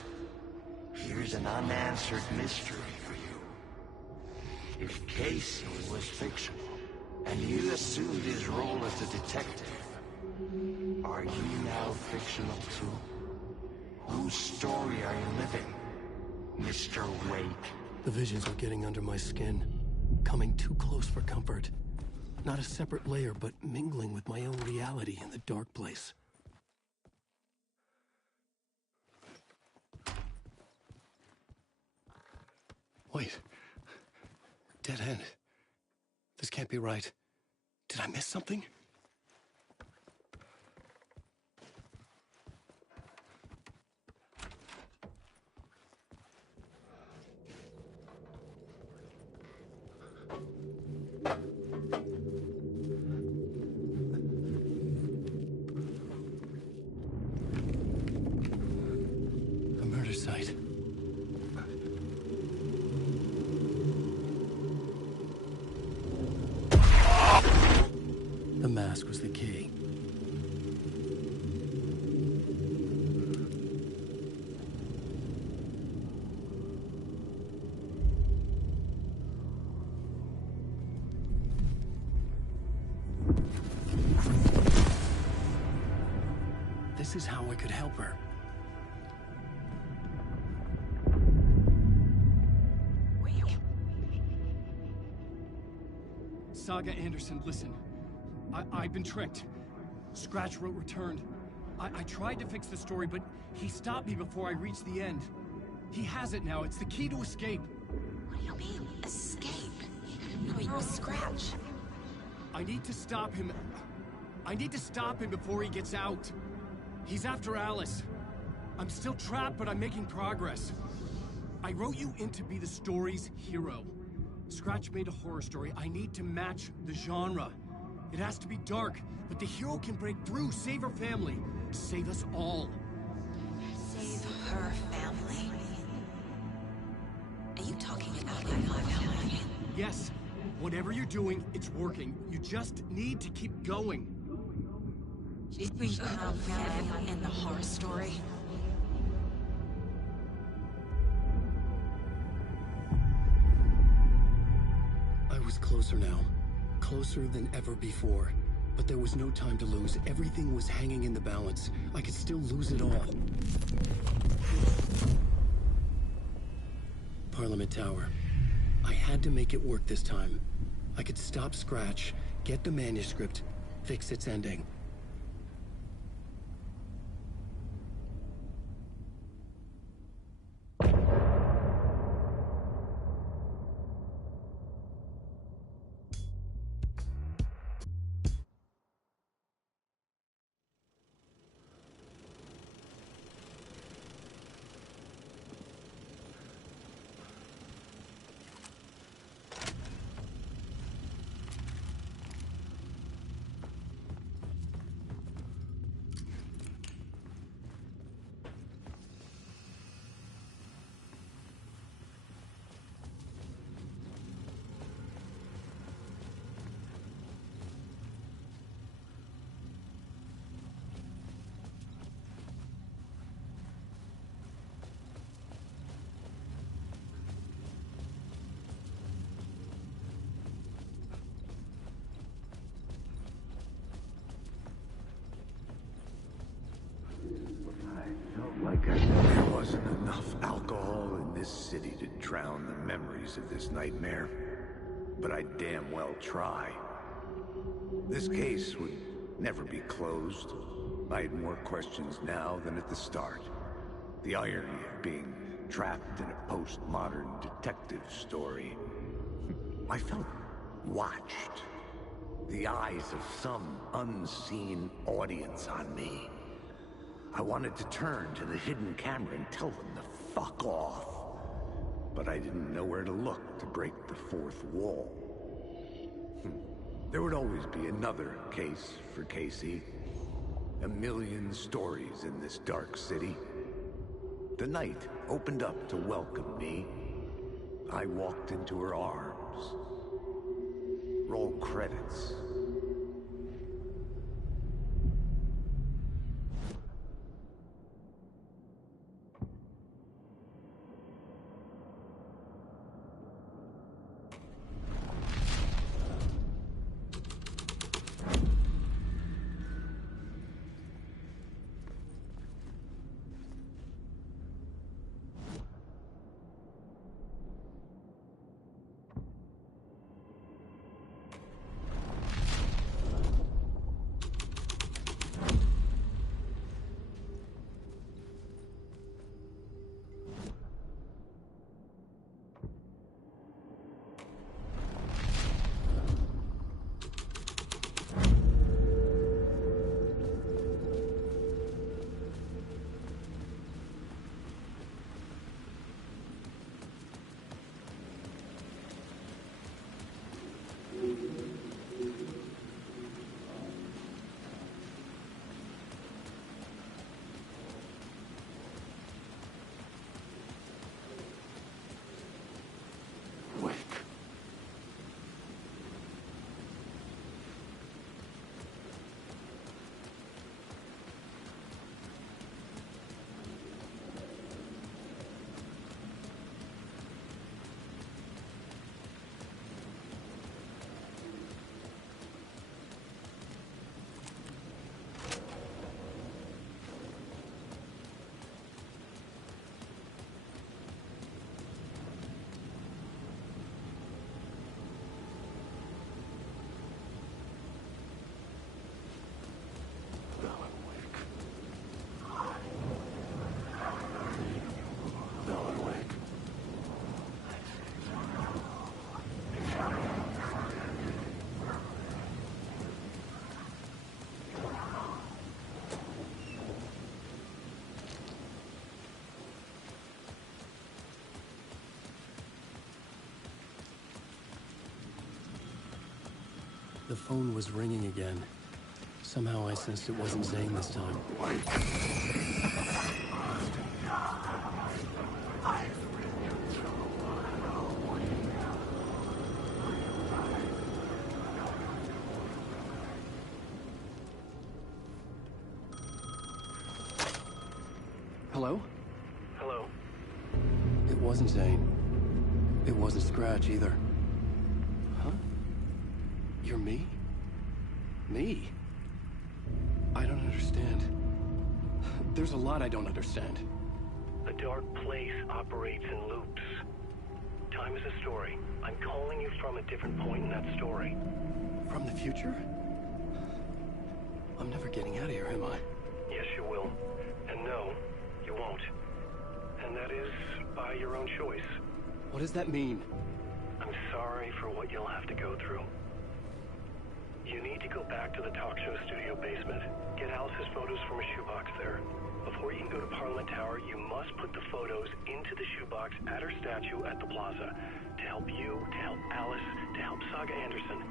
here's an unanswered mystery for you. If Casey was fictional, and you assumed his role as a detective, are you now fictional too? Whose story are you living, Mr. Wake? The visions were getting under my skin, coming too close for comfort. Not a separate layer, but mingling with my own reality in the dark place. Wait. Dead end. This can't be right. Did I miss something? A murder site. The mask was the key. This is how I could help her. Saga Anderson, listen. I've been tricked. Scratch wrote returned. I tried to fix the story, but he stopped me before I reached the end. He has it now. It's the key to escape. What do you mean, escape? No, you're a Scratch. I need to stop him. I need to stop him before he gets out. He's after Alice. I'm still trapped, but I'm making progress. I wrote you in to be the story's hero. Scratch made a horror story. I need to match the genre. It has to be dark, but the hero can break through, save her family, save us all. Save her family? Are you talking about my family? Yes. Whatever you're doing, it's working. You just need to keep going. Did we become family in the horror story? I was closer now. Closer than ever before. But there was no time to lose. Everything was hanging in the balance. I could still lose it all. Parliament Tower. I had to make it work this time. I could stop Scratch, get the manuscript, fix its ending. There wasn't enough alcohol in this city to drown the memories of this nightmare. But I'd damn well try. This case would never be closed. I had more questions now than at the start. The irony of being trapped in a postmodern detective story. I felt watched. The eyes of some unseen audience on me. I wanted to turn to the hidden camera and tell them to fuck off. But I didn't know where to look to break the fourth wall. There would always be another case for Casey. A million stories in this dark city. The night opened up to welcome me. I walked into her arms. Roll credits. The phone was ringing again. Somehow I sensed it wasn't Zane this time. Hello? Hello? It wasn't Zane. It wasn't Scratch either. Huh? You're me? Me? I don't understand. There's a lot I don't understand. The dark place operates in loops. Time is a story. I'm calling you from a different point in that story. From the future? I'm never getting out of here, am I? Yes, you will. And no, you won't. And that is by your own choice. What does that mean? I'm sorry for what you'll have to go through. You need to go back to the talk show studio basement. Get Alice's photos from a shoebox there. Before you can go to Parliament Tower, you must put the photos into the shoebox at her statue at the plaza. To help you, to help Alice, to help Saga Anderson.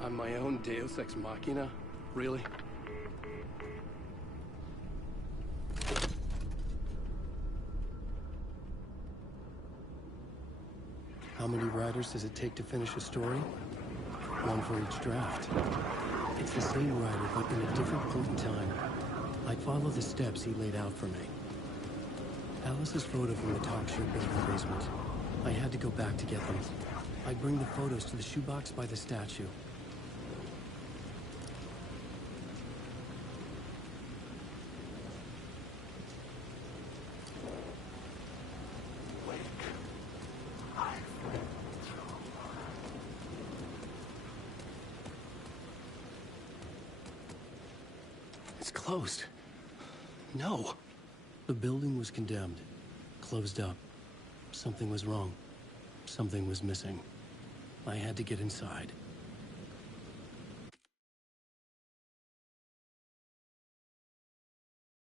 I'm my own Deus Ex Machina? Really? How many writers does it take to finish a story? One for each draft. It's the same writer, but in a different point in time. I'd follow the steps he laid out for me. Alice's photo from the talk show building basement. I had to go back to get them. I'd bring the photos to the shoebox by the statue. It's closed. No. The building was condemned. Closed up. Something was wrong. Something was missing. I had to get inside.